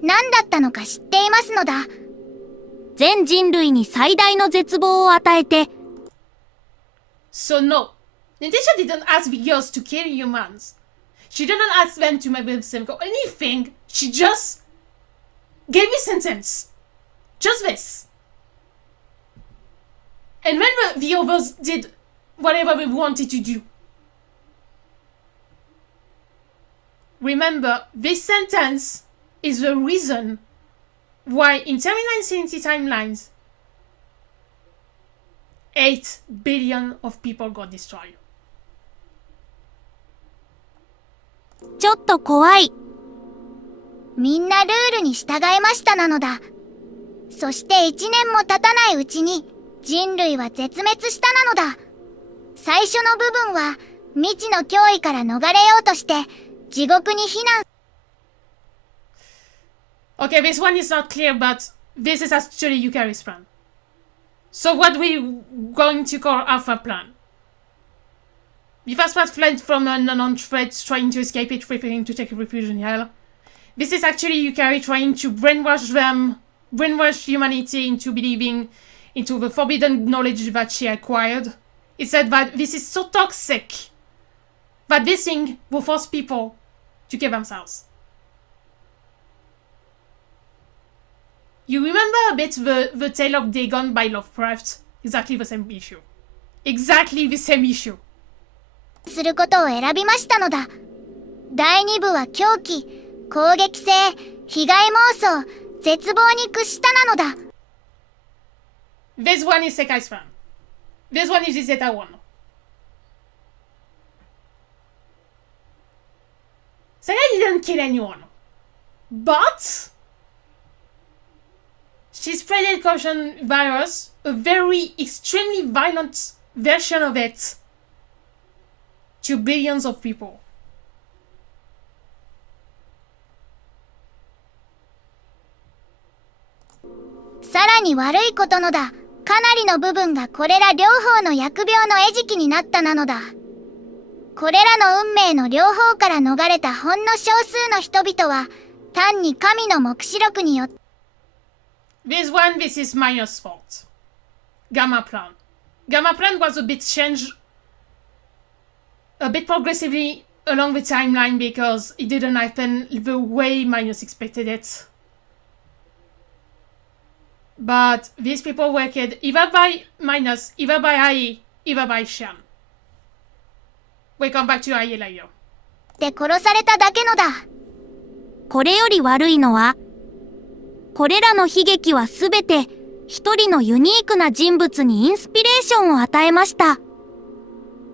何だったのか知っていますのだ。全人類に最大の絶望を与えて、So no, Natasha didn't ask the girls to kill humans. She didn't ask them to make themselves or anything. She just gave a sentence. Just this. And then the others did whatever they wanted to do. Remember, this sentence is the reason why in Terminal Insanity timelines, 8 billion of people got destroyed. ちょっと怖い。みんなルールに従いましたなのだ。そして1年も経たないうちに人類は絶滅したなのだ。最初の部分は未知の脅威から逃れようとして地獄に避難。Okay, this one is not clear, but this is actually Yukari's plan. So what we're going to call Alpha Plan. The first part fled from an unknown threat, trying to escape it, preferring to take refuge in hell. This is actually Yukari trying to brainwash humanity into believing into the forbidden knowledge that she acquired. It said that this is so toxic that this thing will force people to kill themselves. You remember a bit the Tale of Dagon by Lovecraft? Exactly the same issue. Exactly the same issue. することを選びましたのだ。第2部は狂気、攻撃性、被害妄想、絶望に屈したなのだ。This one is Sekai's fan. This one is Zeta one. Sekai didn't kill anyone. But she spreaded corruption virus, a very extremely violent version of it, to billions of people. さらに悪いことのだ。かなりの部分がこれら両方の疫病の餌食になったなのだ。これらの運命の両方から逃れたほんの少数の人々は、単に神の目視録によって、This is Maya's fault. Gamma Plan. Gamma Plan was a bit changed, a bit progressively along the timeline because it didn't happen the way Minus expected it. But these people worked either by Minus, either by Ai, either by Shan. We come back to Ai later. で殺されただけのだ。これより悪いのは、これらの悲劇はすべて一人のユニークな人物にインスピレーションを与えました。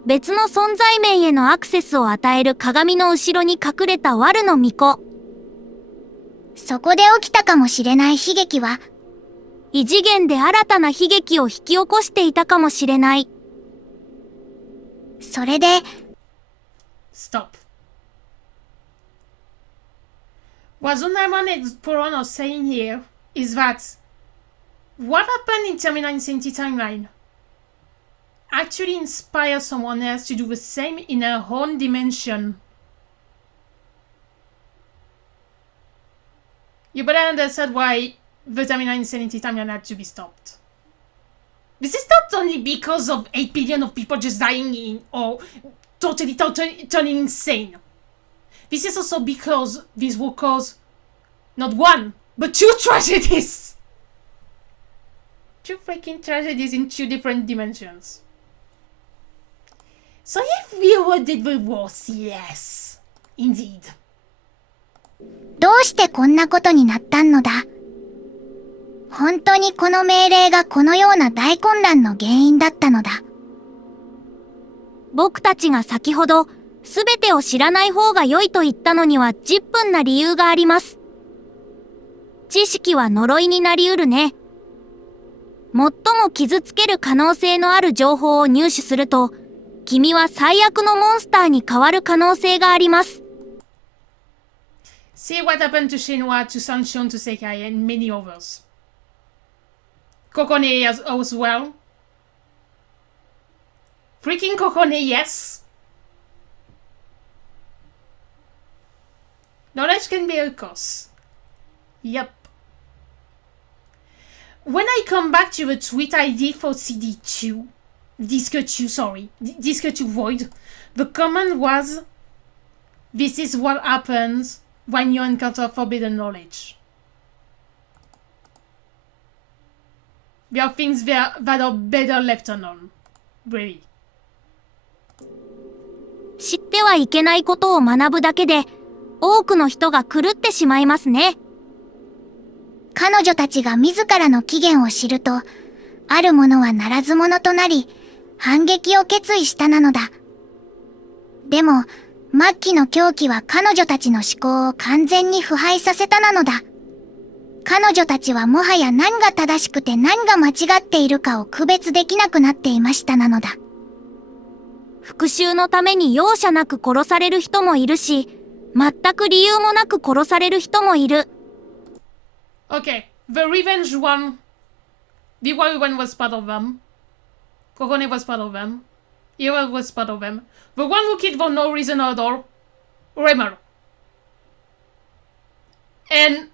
別の存在面へのアクセスを与える鏡の後ろに隠れたワルの巫女。そこで起きたかもしれない悲劇は、異次元で新たな悲劇を引き起こしていたかもしれない。それで、Stop. What Zunaiman and Puron are saying here is that what happened in Terminal Insanity timeline actually inspires someone else to do the same in her own dimension. You better understand why the Terminal Insanity timeline had to be stopped. This is not only because of 8 billion of people just dying or totally turning insane. This is also because this will cause not one, but 2 tragedies. 2 freaking tragedies in 2 different dimensions. So if we did the worst, yes, indeed. どうしてこんなことになったのだ。本当にこの命令がこのような大混乱の原因だったのだ。僕たちが先ほどすべてを知らない方が良いと言ったのには10分な理由があります。知識は呪いになりうるね。最も傷つける可能性のある情報を入手すると、君は最悪のモンスターに変わる可能性があります。See what happened to Shenhua, to Sanshun, to Sekai, and many others. Kokone as well. Freaking Kokone, yes. Knowledge can be a curse. Yep. When I come back to the tweet ID for CD2, Disc 2 Void, the comment was, "This is what happens when you encounter forbidden knowledge." There are things there that are better left unknown. Really. 知ってはいけないことを学ぶだけで、多くの人が狂ってしまいますね。彼女たちが自らの起源を知ると、あるものはならず者となり、反撃を決意したなのだ。でも、末期の狂気は彼女たちの思考を完全に腐敗させたなのだ。彼女たちはもはや何が正しくて何が間違っているかを区別できなくなっていましたなのだ。復讐のために容赦なく殺される人もいるし、全く理由もなく殺される人もいる。Okay, the revenge one. The wild one was part of them. Kokone was part of them. Ira was part of them. The one who killed for no reason at all. Remer. And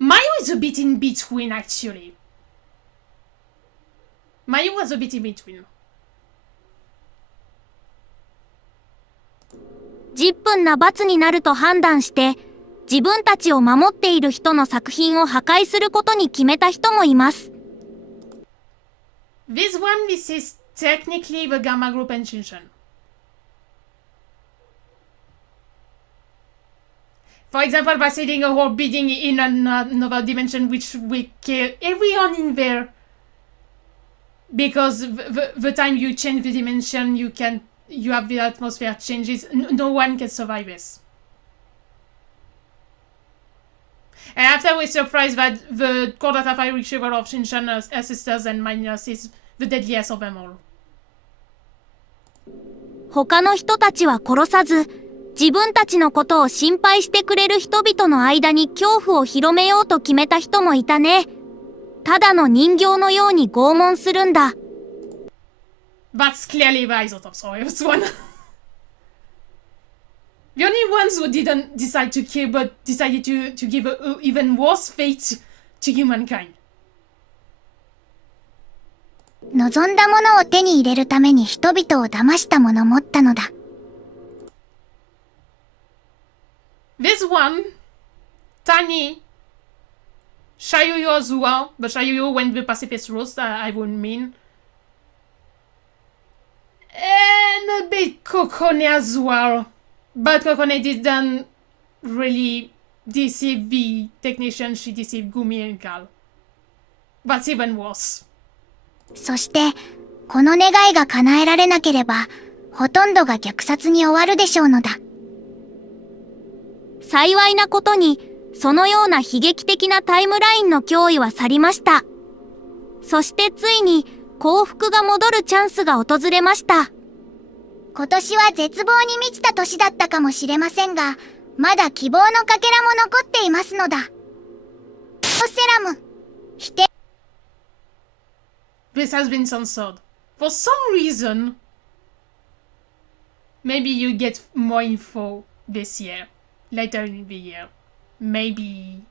Mayu is a bit in between, actually. Mayu was a bit in between. 10分な罰になると判断して、自分たちを守っている人の作品を破壊することに決めた人もいます。This is technically the Gamma Group and Shinshan. For example, by setting a whole building in another dimension which will kill everyone in there. Because the time you change the dimension, you have the atmosphere changes. No one can survive this. And after we're surprised that the quarter fire retrieval of Shinshan's ancestors and miners is the deadliest of them all. 他の人たちは殺さず、自分たちのことを心配してくれる人々の間に恐怖を広めようと決めた人もいたね。ただの人形のように拷問するんだ。That's clearly the Isotopes Warriors one. The only ones who didn't decide to kill but decided to give an even worse fate to humankind. 望んだものを手に入れるために人々を騙した者持ったのだ。This one, Tani, Shayuyo as well, but Shayuyo went the pacifist route, I would mean. And a bit Kokone as well. But Kokone didn't really deceive the technician, she deceived Gumi and Gal. That's even worse. そして、この願いが叶えられなければ、ほとんどが虐殺に終わるでしょうのだ。幸いなことに、そのような悲劇的なタイムラインの脅威は去りました。そしてついに幸福が戻るチャンスが訪れました。今年は絶望に満ちた年だったかもしれませんが、まだ希望のかけらも残っていますのだ。セラム、否定。This has been censored. For some reason, maybe you get more info this year, later in the year. Maybe.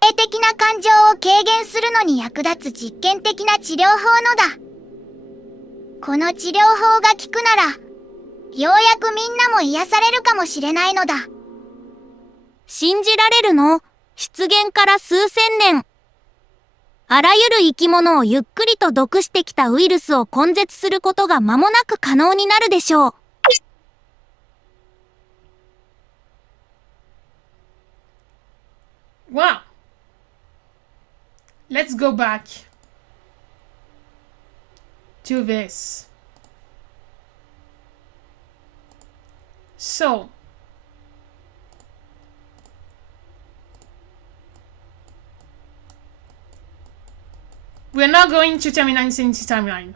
否定的な感情を軽減するのに役立つ実験的な治療法のだ。この治療法が効くなら、ようやくみんなも癒されるかもしれないのだ。信じられるの？出現から数千年。あらゆる生き物をゆっくりと毒してきたウイルスを根絶することが間もなく可能になるでしょう。Wow. Let's go back to this. So, we're now going to Terminal Insanity timeline.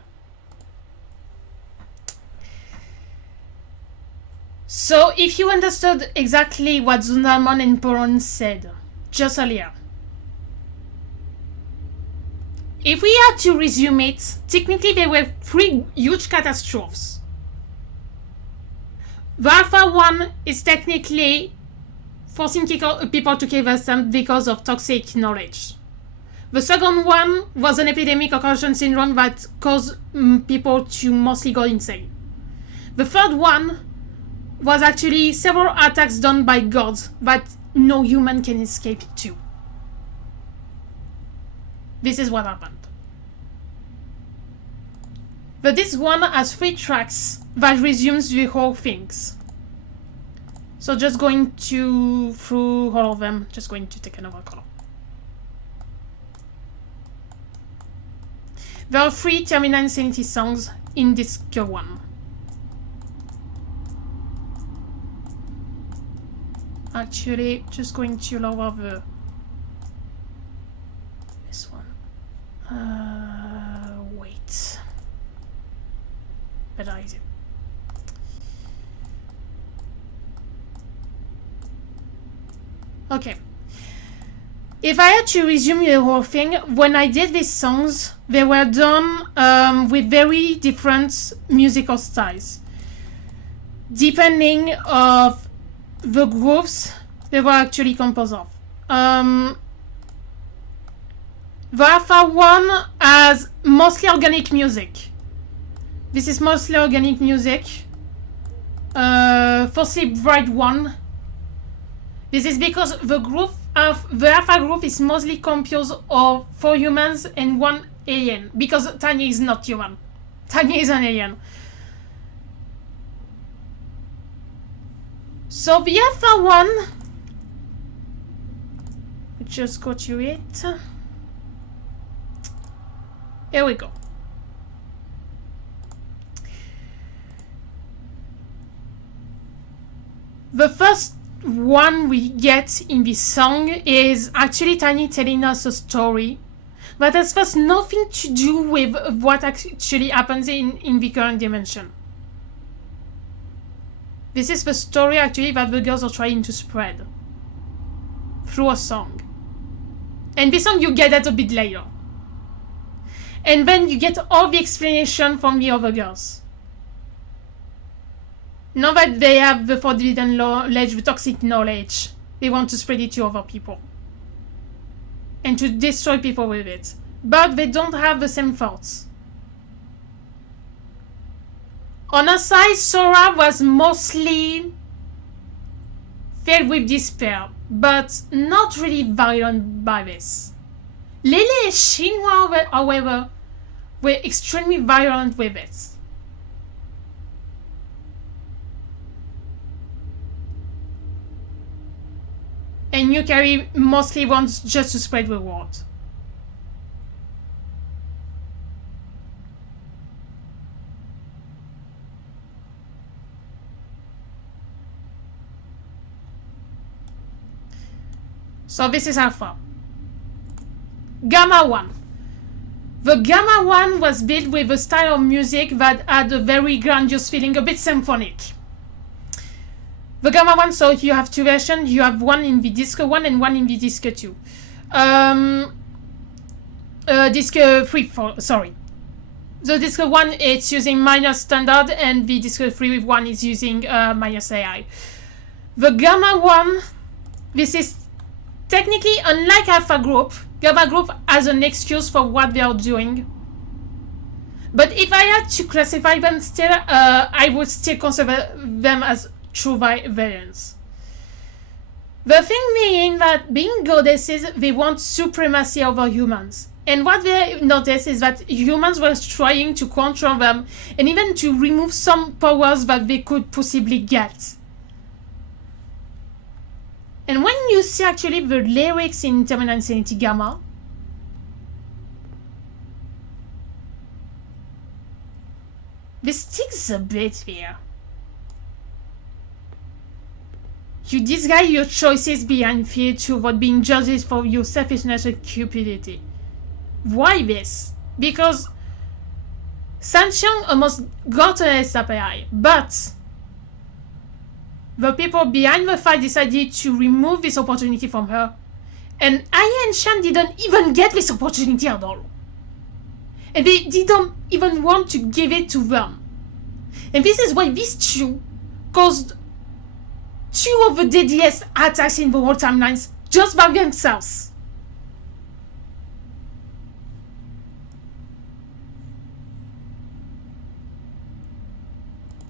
So, if you understood exactly what Zundarmon and Poron said just earlier, if we had to resume it, technically there were 3 huge catastrophes. The Alpha one is technically forcing people to kill themselves because of toxic knowledge. The second one was an epidemic of corruption syndrome that caused people to mostly go insane. The third one was actually several attacks done by gods that no human can escape to. This is what happened. But this one has 3 tracks that resumes the whole things. So just going through all of them, just going to take another color. There are 3 Terminal Insanity songs in disc 1. Actually, just going to lower this one. Wait. Better easy. Okay. If I had to resume the whole thing, when I did these songs, they were done with very different musical styles. Depending of the groups they were actually composed of. The Alpha one has mostly organic music. This is mostly organic music. For Sleep Bright 1. This is because the Alpha group is mostly composed of 4 humans and 1 alien. Because Tanya is not human. Tanya is an alien. So the Alpha one, just go to it. Here we go. The first one we get in this song is actually Tiny telling us a story that has first nothing to do with what actually happens in the current dimension. This is the story actually that the girls are trying to spread through a song. And this song you get that a bit later. And then you get all the explanation from the other girls. Now that they have the forbidden knowledge, the toxic knowledge, they want to spread it to other people. And to destroy people with it. But they don't have the same thoughts. On her side, Sora was mostly filled with despair, but not really violent by this. Lily and Shinhwa, however, were extremely violent with it. And Yukari mostly wants just to spread the word. So this is Alpha. Gamma 1. The Gamma 1 was built with a style of music that had a very grandiose feeling, a bit symphonic. The Gamma 1, so you have 2 versions. You have one in the Disco 1 and one in the Disco 2. Disco 3, sorry. The Disco 1, it's using minor standard, and the Disco 3 with 1 is using minus AI. The Gamma 1, this is technically, unlike Alpha Group, Gamma Group has an excuse for what they are doing. But if I had to classify them still, I would still consider them as true villains. The thing being that being goddesses, they want supremacy over humans. And what they notice is that humans were trying to control them and even to remove some powers that they could possibly get. And when you see actually the lyrics in Terminal Insanity Gamma, this sticks a bit here. You disguise your choices behind fear to avoid being judged for your selfishness and cupidity. Why this? Because Sancheong almost got an SAPI, but the people behind the fight decided to remove this opportunity from her, and Aya and Shan didn't even get this opportunity at all. And they didn't even want to give it to them. And this is why these two caused 2 of the deadliest attacks in the world timelines just by themselves.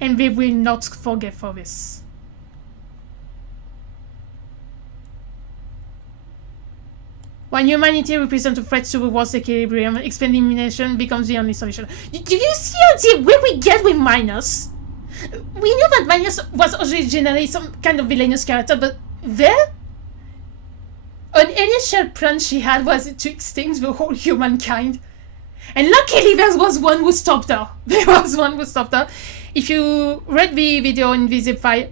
And they will not forget for this. When humanity represents a threat to the world's equilibrium, extermination becomes the only solution. Do you see where we get with Minus? We knew that Minus was originally some kind of villainous character, but there, an initial plan she had was to extinct the whole humankind. And luckily there was one who stopped her. There was one who stopped her. If you read the video in the zip file,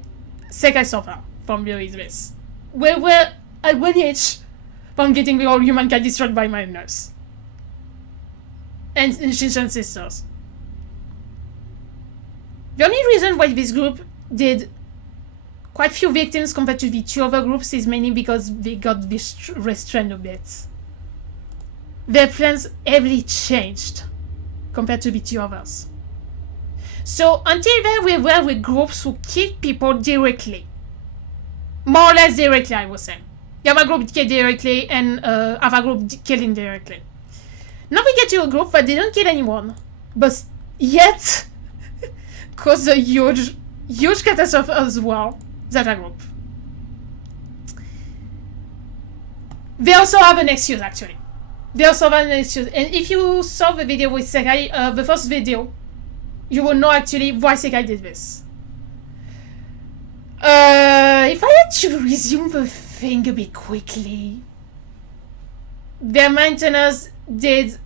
Sekai suffered from this. We were at 1 inch from getting the whole humankind destroyed by Minus. And Shinshan's sisters. The only reason why this group did quite few victims compared to the 2 other groups is mainly because they got restrained a bit. Their plans heavily changed compared to the 2 others. So until then we were with groups who killed people directly. More or less directly, I would say. The other group killed directly and other group killed indirectly. Now we get to a group that didn't kill anyone, but yet caused a huge catastrophe as well. That group. They also have an excuse, actually. They also have an excuse. And if you saw the video with Sekai, the first video, you will know actually why Sekai did this. If I had to resume the thing a bit quickly, their maintainers did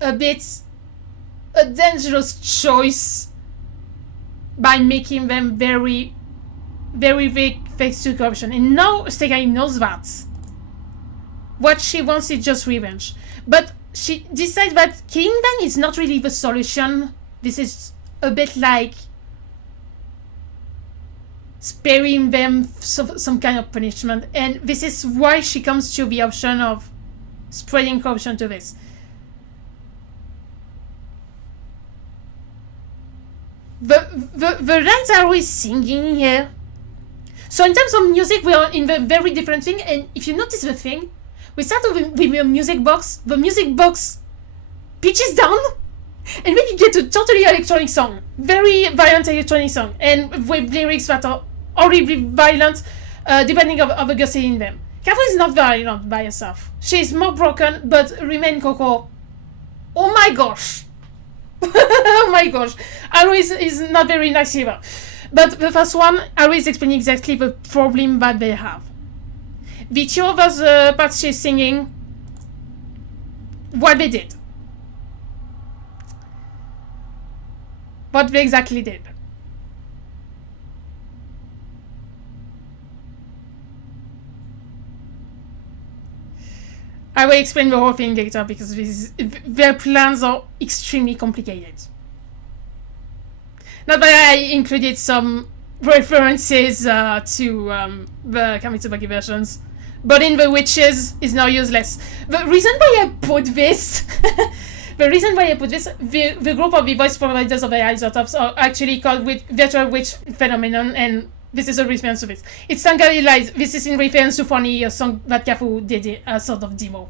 a dangerous choice by making them very, very weak thanks to corruption. And now Sekai knows that. What she wants is just revenge. But she decides that killing them is not really the solution. This is a bit like sparing them some kind of punishment. And this is why she comes to the option of spreading corruption to this. The lines are always singing here. So in terms of music, we are in a very different thing. And if you notice the thing, we start with a music box. The music box pitches down, and then you get a totally electronic song, very violent electronic song, and with lyrics that are horribly violent, depending on the girl singing them. Kafu is not violent by herself. She is more broken, but remain Coco. Oh my gosh. Oh my gosh. Aru is not very nice either. But the first one, Aru is explaining exactly the problem that they have. The 2 other parts she's singing, what they did. What they exactly did. I will explain the whole thing later because their plans are extremely complicated. Not that I included some references to the Kamitsubaki versions, but in the witches is now useless. The reason why I put this, the group of the voice providers of AI isotopes are actually called virtual witch phenomenon, and this is a response to it. It's Sangari Lies. This is in reference to funny a song that Kafu did a sort of demo.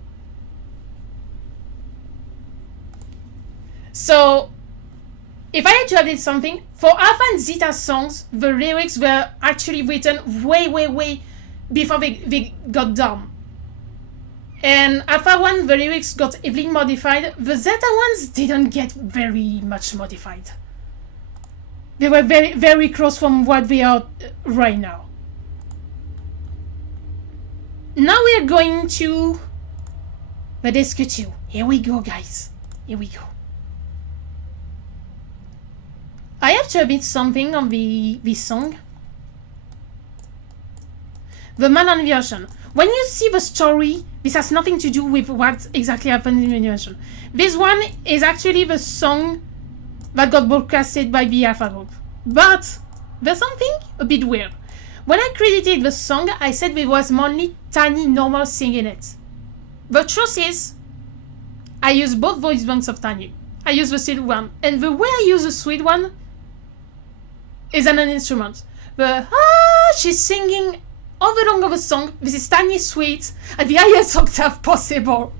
So, if I had to add something, for Alpha and Zeta songs, the lyrics were actually written way before they got done. And Alpha 1, the lyrics got heavily modified. The Zeta ones didn't get very much modified. They were very close from what we are right now. Now we are going to the disc 2. Here we go, guys. Here we go. I have to admit something on the song. The man on the ocean. When you see the story, this has nothing to do with what exactly happened in the ocean. This one is actually the song that got broadcasted by the Alpha Group. But there's something a bit weird. When I credited the song, I said there was only Tiny normal singing it. The truth is, I use both voice banks of Tiny. I use the sweet one, and the way I use the sweet one is an instrument. She's singing all the long of the song. This is Tiny sweet at the highest octave possible.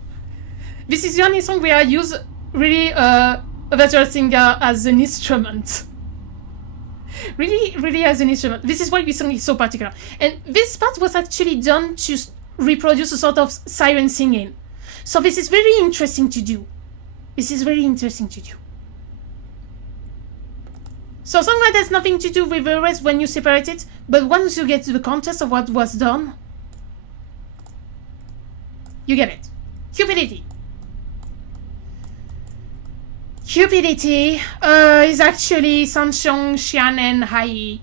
This is the only song where I use really a virtual singer as an instrument. Really as an instrument. This is why this song is so particular. And this part was actually done to reproduce a sort of siren singing. So this is very interesting to do. So song that has nothing to do with the rest when you separate it, but once you get to the context of what was done, you get it. Cupidity. Cupidity is actually Sanchong, Xian, and Hai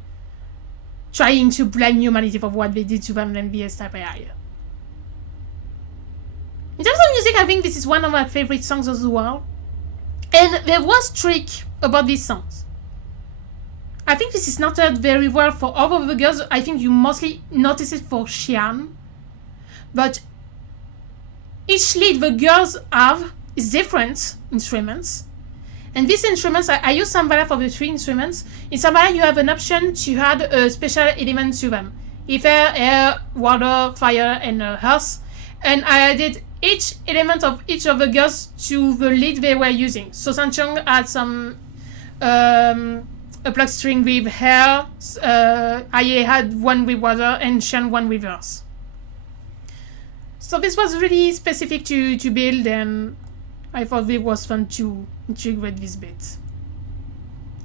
trying to blame humanity for what they did to them and BS type AI. In terms of music, I think this is one of my favorite songs as well. And there was trick about these songs. I think this is not heard very well for all of the girls. I think you mostly notice it for Xian. But each lead the girls have is different instruments. And these instruments, I use Samvala for the 3 instruments. In Samvala, you have an option to add a special element to them. Ether, air, water, fire, and earth. And I added each element of each of the girls to the lead they were using. So Sanchong had some a plug string with hair, Aye had one with water, and Shan one with earth. So this was really specific to build, and I thought it was fun to integrate this bit.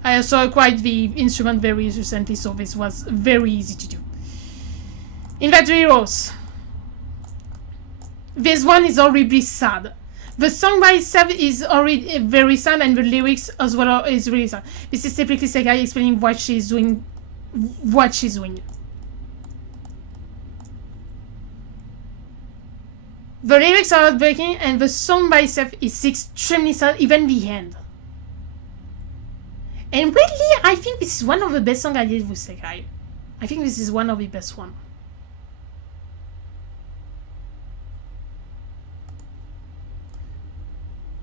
I also acquired the instrument very recently, so this was very easy to do. Invader Heroes. This one is already sad. The song by itself is already very sad, and the lyrics as well is really sad. This is typically Segai explaining what she's doing. The lyrics are heartbreaking, and the song by itself is extremely sad, even the end. And weirdly, I think this is one of the best songs I did with Segai. I think this is one of the best ones.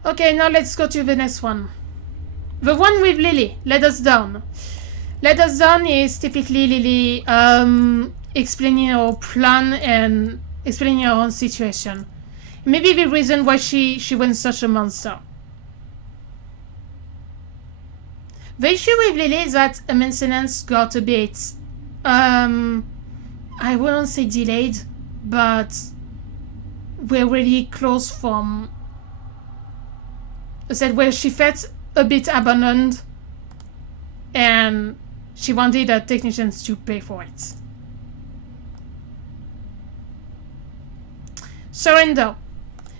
Okay, now let's go to the next one. The one with Lily, Let Us Down. Let Us Down is typically Lily explaining her plan and explaining her own situation. Maybe the reason why she went such a monster. The issue with Lily is that a maintenance got a bit, I wouldn't say delayed, but we're really close from where she felt a bit abandoned and she wanted the technicians to pay for it. Surrender.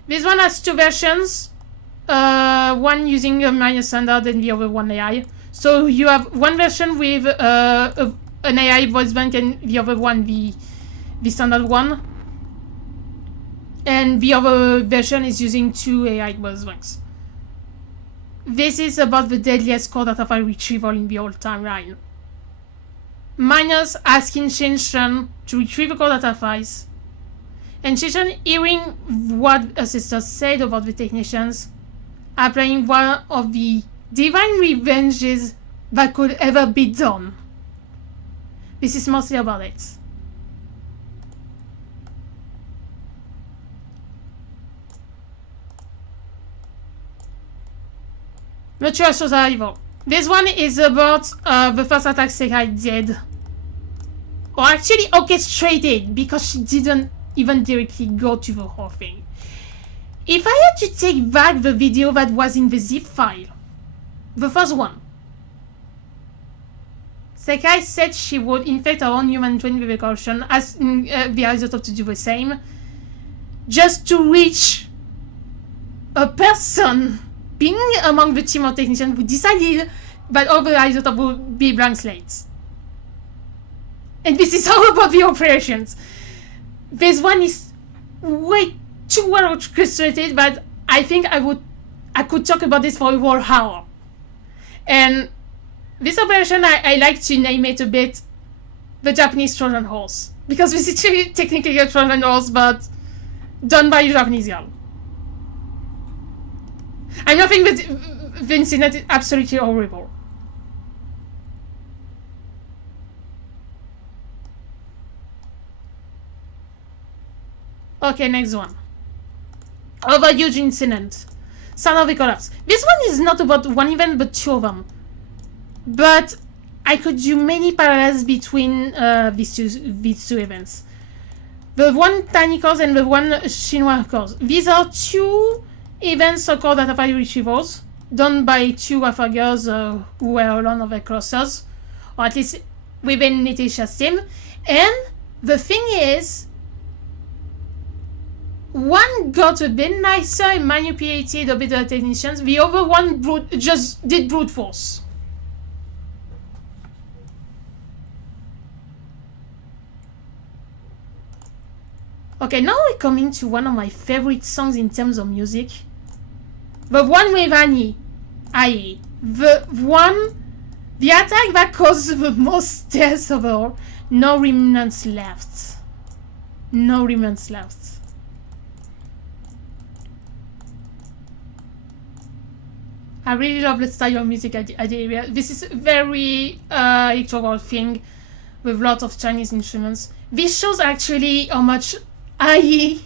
This one has 2 versions, one using a minor standard and the other one AI. So you have one version with an AI voice bank and the other one the standard one. And the other version is using 2 AI voice banks. This is about the deadliest core data file retrieval in the whole timeline. Miners asking Shinshan to retrieve the core data files, and Shinshan hearing what her sister said about the technicians, applying one of the divine revenges that could ever be done. This is mostly about it. Natural survival. This one is about the first attack Sekai did. Or actually orchestrated, because she didn't even directly go to the whole thing. If I had to take back the video that was in the zip file, the first one, Sekai said she would infect her own human twin with a caution, asking the isotope to do the same, just to reach a person being among the team of technicians who decided that all the isotope would be blank slates. And this is all about the operations. this one is way too well orchestrated, but I think I could talk about this for a whole hour. And this operation, I like to name it a bit the Japanese Trojan horse, because this is technically a Trojan horse, but done by a Japanese girl. I'm not thinking that the incident is absolutely horrible. Okay, next one. Other huge incident. Sound of the collapse. This one is not about one event, but two of them. But I could do many parallels between these two events. The one tiny cause and the one Shinwa cause. These are two events so-called artifact retrievals done by two Alpha girls who were alone of their clusters, or at least within Natasha's team. And the thing is, one got a bit nicer and manipulated a bit of the technicians. The other one just did brute force. Okay, now we're coming to one of my favorite songs in terms of music. The one with Annie. The attack that caused the most deaths overall. No remnants left. No remnants left. I really love the style of music at the area. This is a very electoral thing with lots of Chinese instruments. This shows actually how much AI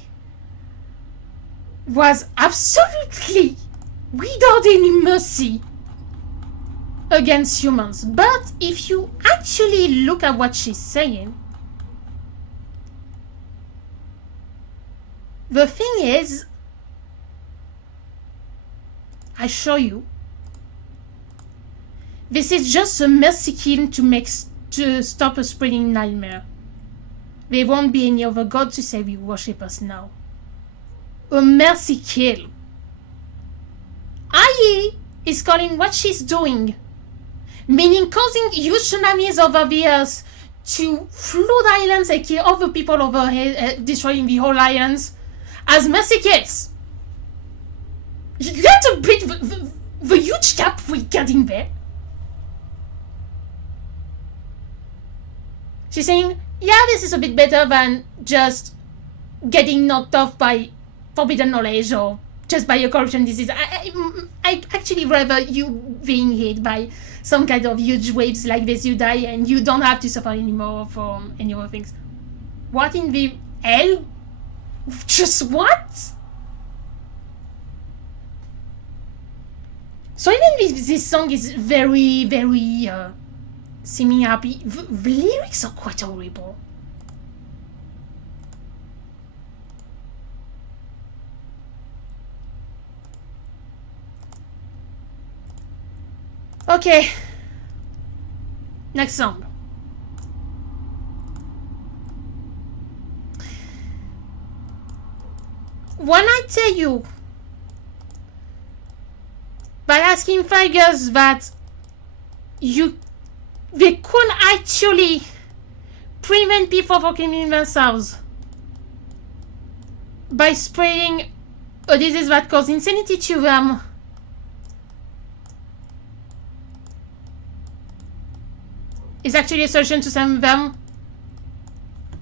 was absolutely without any mercy against humans. But if you actually look at what she's saying, the thing is, I show you, this is just a mercy kill to stop a spreading nightmare. There won't be any other god to save you worshippers now. A mercy kill. AI is calling what she's doing, meaning causing huge tsunamis over the earth to flood islands and kill other people overhead, destroying the whole islands, as mercy kills. You get to bridge the huge gap we're getting there. She's saying, yeah, this is a bit better than just getting knocked off by forbidden knowledge or just by a corruption disease. I actually rather you being hit by some kind of huge waves like this, you die and you don't have to suffer anymore from any other things. What in the hell? Just what? So even this song is very, very seeming happy, the lyrics are quite horrible. Okay, next song. When I tell you by asking figures that they couldn't actually prevent people from killing themselves by spreading a disease that caused insanity to them, is actually a solution to save them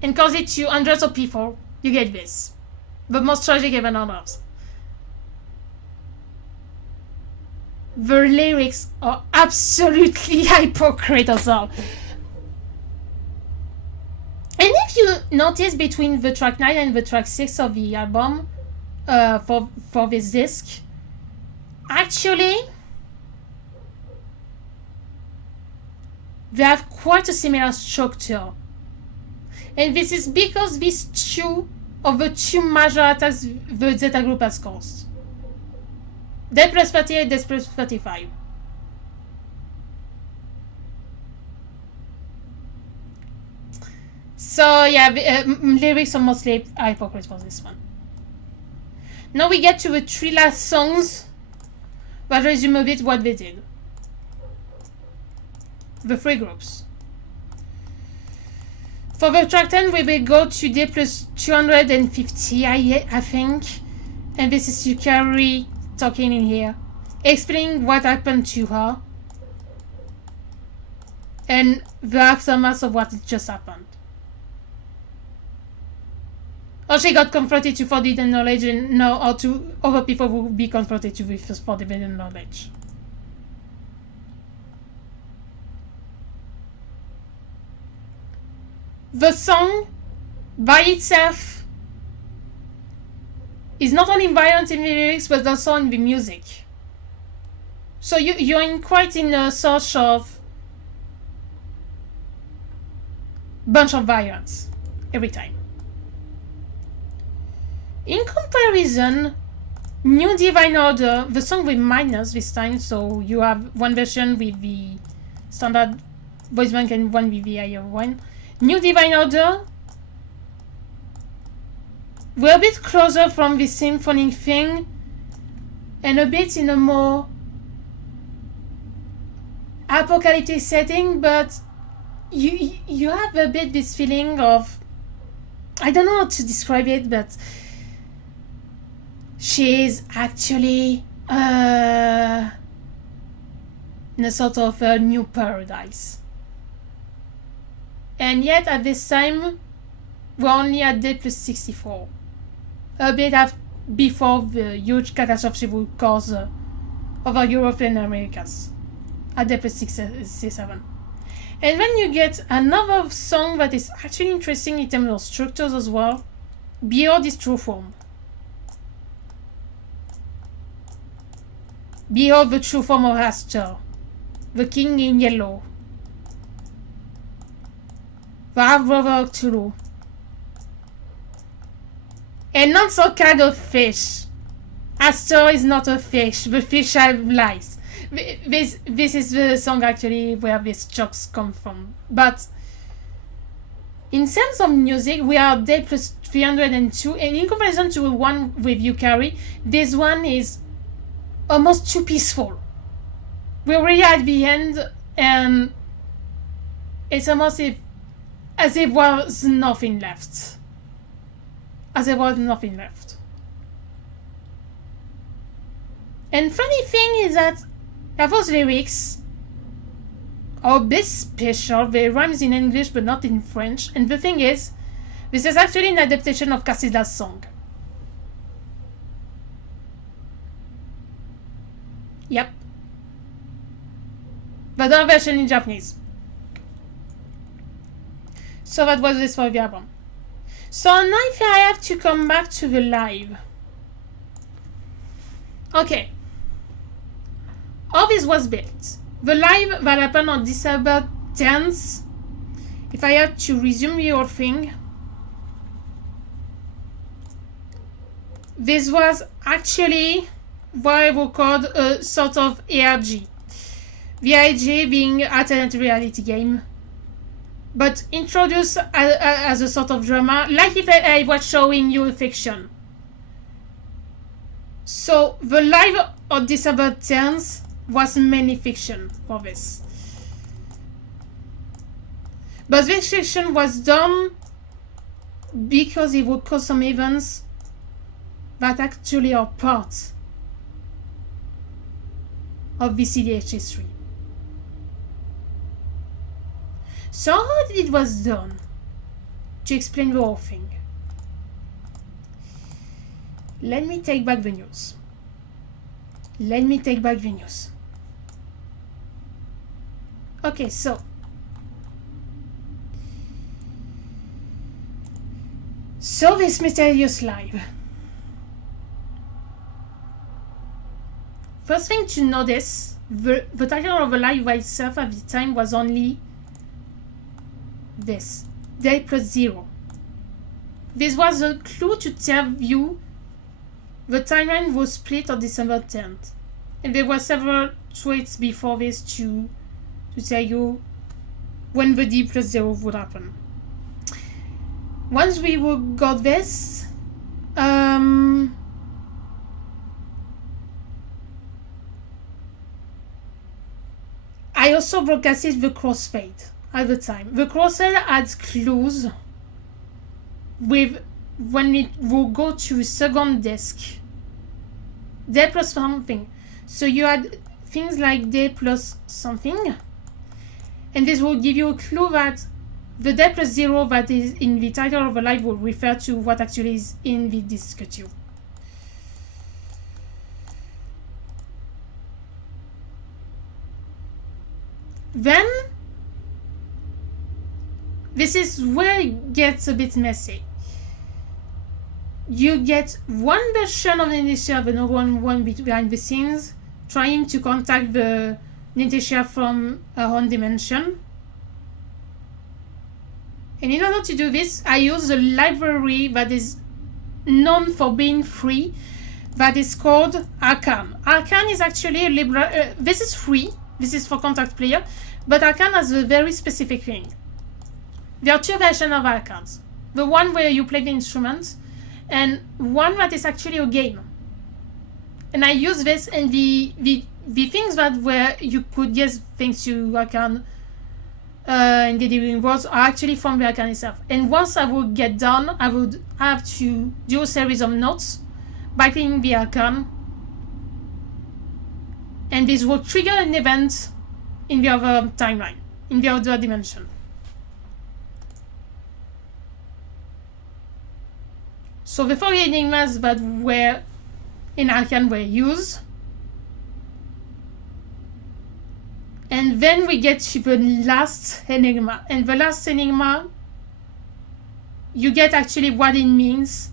and cause it to hundreds of people. You get this. The most tragic event on earth. The lyrics are absolutely hypocritical. And if you notice between the track 9 and the track 6 of the album, for this disc, actually they have quite a similar structure. And this is because these two of the two major attacks the Zeta group has caused. Death plus 38, Death plus 35. So yeah, lyrics are mostly hypocrite for this one. Now we get to the three last songs that resume a bit what they did. The three groups. For the track 10, we will go to D plus 250, I think. And this is Yukari talking in here, explaining what happened to her and the aftermath of what just happened. Or she got confronted to forbidden knowledge, and now or to other people will be confronted to with forbidden knowledge. The song by itself is not only violent in the lyrics but also in the music. So you're quite in a sort of bunch of violence every time. In comparison, New Divine Order, the song with minors this time, so you have one version with the standard voice bank and one with the higher one. New Divine Order, we're a bit closer from the symphonic thing and a bit in a more apocalyptic setting, but you have a bit this feeling of, I don't know how to describe it, but she is actually in a sort of a new paradise. And yet at this time, we're only at D plus 64. A bit before the huge catastrophe will cause over Europe and Americas. At D plus 67. And then you get another song that is actually interesting in terms of structures as well. Behold His True Form. Behold the true form of Astor, the king in yellow, the half-brother of Cthulhu, and not some kind of fish. Astor is not a fish, the fish have lies. This is the song actually where these jokes come from. But in terms of music, we are D plus 302, and in comparison to the one with Yukari, this one is almost too peaceful. We're really at the end, and it's almost as if was nothing left. As there was nothing left. And funny thing is that those lyrics are a bit special. They rhymes in English but not in French. And the thing is, this is actually an adaptation of Cassida's song. Yep. But our version in Japanese. So that was this for the album. So now if I have to come back to the live. Okay. How this was built. The live that happened on December 10th. If I had to resume the whole thing. This was actually what I would call a sort of ARG. The ARG being alternate reality game. But introduced as a sort of drama, like if I was showing you a fiction. So the live on December 10th was mainly fiction for this. But this fiction was done because it would cause some events that actually are part of the CDHS3. So how it was done, to explain the whole thing. Let me take back the news. Okay, so this mysterious live. First thing to notice, the title of the live by itself at the time was only this, D plus 0. This was a clue to tell you the timeline was split on December 10th. And there were several tweets before this to tell you when the D plus 0 would happen. Once we got this, I also broadcasted the crossfade at the time. The crosshair adds clues with when it will go to second disk. Day plus something. So you add things like day plus something, and this will give you a clue that the day plus 0 that is in the title of the live will refer to what actually is in the disk 2. Then, this is where it gets a bit messy. You get one version of Ninja, the normal one behind the scenes, trying to contact the Ninja from her own dimension. And in order to do this, I use a library that is known for being free, that is called Arcan. Arcan is actually a library. This is free. This is for contact player, but Arcan has a very specific thing. There are two versions of Arcans. The one where you play the instruments, and one that is actually a game. And I use this, and the things that where you could guess things to Arcan in the dealing words are actually from the Arcan itself. And once I would get done, I would have to do a series of notes by playing the Arcan. And this will trigger an event in the other timeline, in the other dimension. So the 4 enigmas that were in Arcan were used. And then we get to the last enigma. And the last enigma, you get actually what it means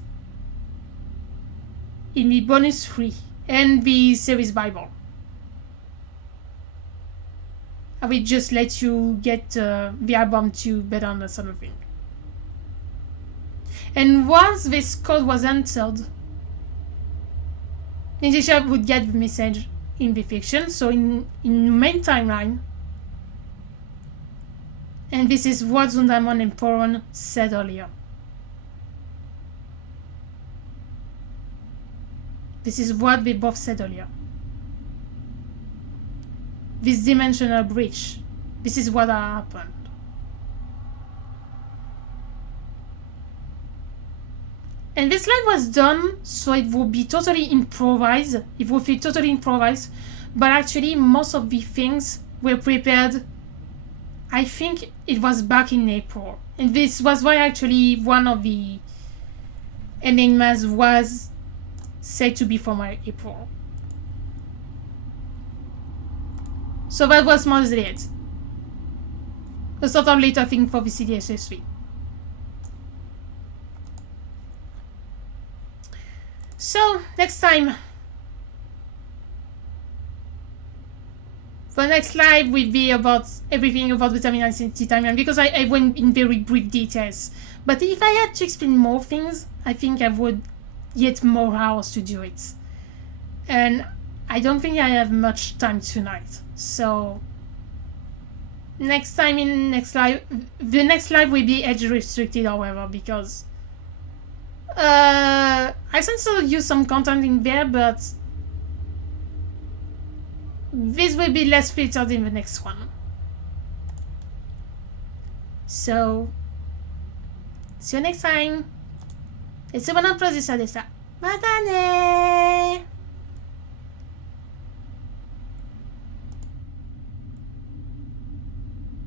in the bonus 3 and the series Bible. I will just let you get the album to better understand the thing. And once this code was entered, Ninja would get the message in the fiction, so in main timeline. And this is what Zundamon and Poron said earlier. This is what they both said earlier. This dimensional breach. This is what happened. And this live was done so it would be totally improvised. It would feel totally improvised. But actually, most of the things were prepared. I think it was back in April. And this was why actually one of the enigmas was said to be from April. So that was mostly it. A sort of later thing for the CDHS3. So, next time. The next live will be about everything about the Terminal Insanity timeline, because I went in very brief details. But if I had to explain more things, I think I would get more hours to do it. And I don't think I have much time tonight. So, next time in next live, the next live will be age restricted, however, because I still use some content in there, but this will be less filtered in the next one. So, see you next time. いつものプロデューサーでした。またねー。